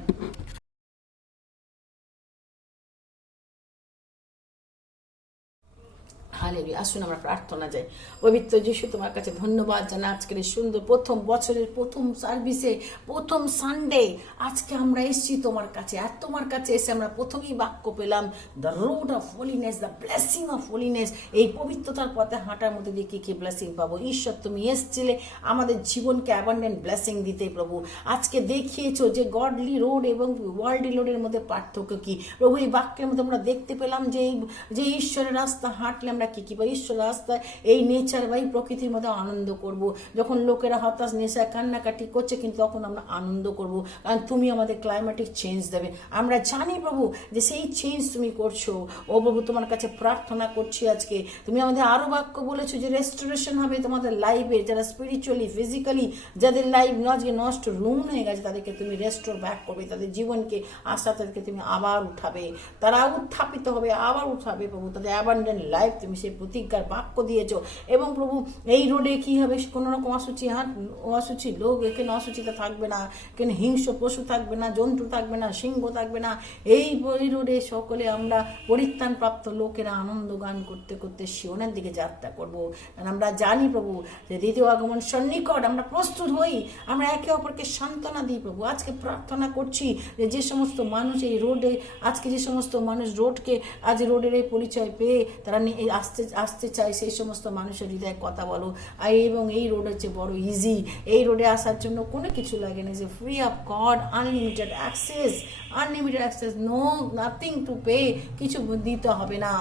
হালেলুয়া। আসুন আমরা প্রার্থনা যাই। পবিত্র যিশু, তোমার কাছে ধন্যবাদ জানাই আজকের এই সুন্দর প্রথম বছরের প্রথম সার্ভিসে, প্রথম সানডে আজকে আমরা এসেছি তোমার কাছে। আর তোমার কাছে এসে আমরা প্রথমেই বাক্য পেলাম, the road of holiness, the blessing of holiness. এই পবিত্রতার পথে হাঁটার মধ্যে দিয়ে কি ব্লেসিং পাবো? ঈশ্বর তুমি এসেছিলে আমাদের জীবনকে অ্যাবান্ডেন্ট ব্লেসিং দিতে। প্রভু আজকে দেখিয়েছো যে গডলি রোড এবং ওয়ার্ল্ডলি রোডের মধ্যে পার্থক্য কি। প্রভু এই বাক্যের মধ্যে আমরা দেখতে পেলাম যে ঈশ্বরের রাস্তা হাঁটলে আমরা কি বা ঈশ্বর রাস্তায় এই নেচার বা এই প্রকৃতির মধ্যে আনন্দ করব। যখন লোকেরা হতাশ, নেশা, কান্নাকাটি করছে, কিন্তু তখন আমরা আনন্দ করব, কারণ তুমি আমাদের ক্লাইমেটিক চেঞ্জ দেবে। আমরা জানি প্রভু যে সেই চেঞ্জ তুমি করছো। ও প্রভু তোমার কাছে প্রার্থনা করছি আজকে তুমি আমাদের আরো বাক্য বলেছো যে রেস্টোরেশন হবে তোমাদের লাইফে, যারা স্পিরিচুয়ালি, ফিজিক্যালি যাদের লাইফ আজকে নষ্ট, রুম হয়ে গেছে, তাদেরকে তুমি রেস্টোর ব্যাক করবে, তাদের জীবনকে আশা তাদেরকে তুমি আবার উঠাবে, তারা উত্থাপিত হবে, আবার উঠাবে প্রভু, তাদের অ্যাবান্ডেন্ট লাইফ তুমি সেই প্রতিজ্ঞার বাক্য দিয়েছো। এবং প্রভু এই রোডে কি হবে? কোনো রকম অসুচি লোক এখানে অসুচিতা থাকবে না, এখানে হিংস্র পশু থাকবে না, জন্তু থাকবে না, সিংহ থাকবে না। এই রোডে সকলে আমরা পরিত্রাণপ্রাপ্ত লোকেরা আনন্দ গান করতে করতে সিওনের দিকে যাত্রা করবো। আমরা জানি প্রভু যে দ্বিতীয় আগমন সন্নিকট, আমরা প্রস্তুত হই, আমরা একে অপরকে সান্ত্বনা দিই। প্রভু আজকে প্রার্থনা করছি যে সমস্ত মানুষ এই রোডে আজকে, যে সমস্ত মানুষ রোডকে আজ রোডের এই পরিচয় পেয়ে তারা আসতে চায়, সেই সমস্ত মানুষের হৃদয়ে কথা বলো। এবং এই রোড হচ্ছে বড় ইজি, এই রোডে আসার জন্য কোনো কিছু লাগে না, যে free of God, unlimited access, no nothing to pay, কিছু দিতে হবে না,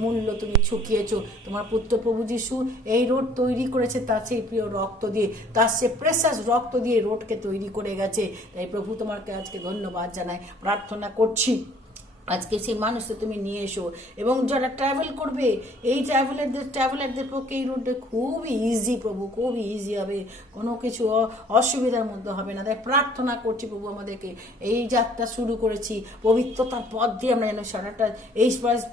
মূল্য তুমি চুকিয়েছো। তোমার পুত্র প্রভু যিশু এই রোড তৈরি করেছে তার সেই প্রিয় রক্ত দিয়ে, তার সে প্রেসাস রক্ত দিয়ে রোডকে তৈরি করে গেছে। তাই প্রভু তোমাকে আজকে ধন্যবাদ জানাই, প্রার্থনা করছি আজকে সেই মানুষকে তুমি নিয়ে এসো, এবং যারা ট্রাভেল করবে এই ট্রাভেলারদের পক্ষে এই রোডটা খুবই ইজি প্রভু, খুবই ইজি হবে, কোনো কিছু অসুবিধার মধ্যে হবে না। তাই প্রার্থনা করছি প্রভু, আমাদেরকে এই যাত্রা শুরু করেছি পবিত্রতার পথ দিয়ে আমরা যেন সারাটা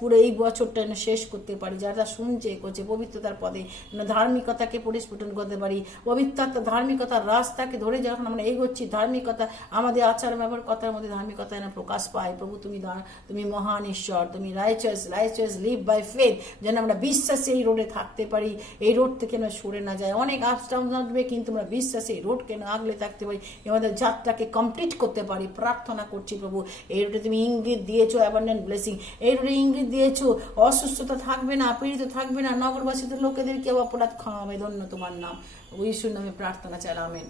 পুরো এই বছরটা যেন শেষ করতে পারি, যারা শুনছে করছে পবিত্রতার পদে যেন ধার্মিকতাকে পরিস্ফুটন করতে পারি, পবিত্রতা ধার্মিকতার রাস্তাকে ধরে যখন আমরা এগোচ্ছি, ধার্মিকতা আমাদের আচার ব্যবহার কথার মধ্যে ধার্মিকতা যেন প্রকাশ পায়। প্রভু তুমি মহান ঈশ্বর, তুমি রাইচাস লিভ বাই ফেথ, যেন আমরা বিশ্বাসে এই রোডে থাকতে পারি, এই রোড থেকে আমরা সরে না যায়। অনেক আপস ডাউন আসবে, কিন্তু আমরা বিশ্বাসে এই রোডকে আগলে থাকতে পারি, আমাদের যাত্রাকে কমপ্লিট করতে পারি। প্রার্থনা করছি প্রভু, এই রোডে তুমি ইঙ্গিত দিয়েছো অ্যাবান্ডেন্ট ব্লেসিং, এই রোডে ইঙ্গিত দিয়েছো অসুস্থতা থাকবে না, পীড়িত থাকবে না, নগরবাসীদের লোকেদের কেউ অপরাধ ক্ষমা হবে। ধন্য তোমার নাম, যিশুর নামে প্রার্থনা চাই, আমেন।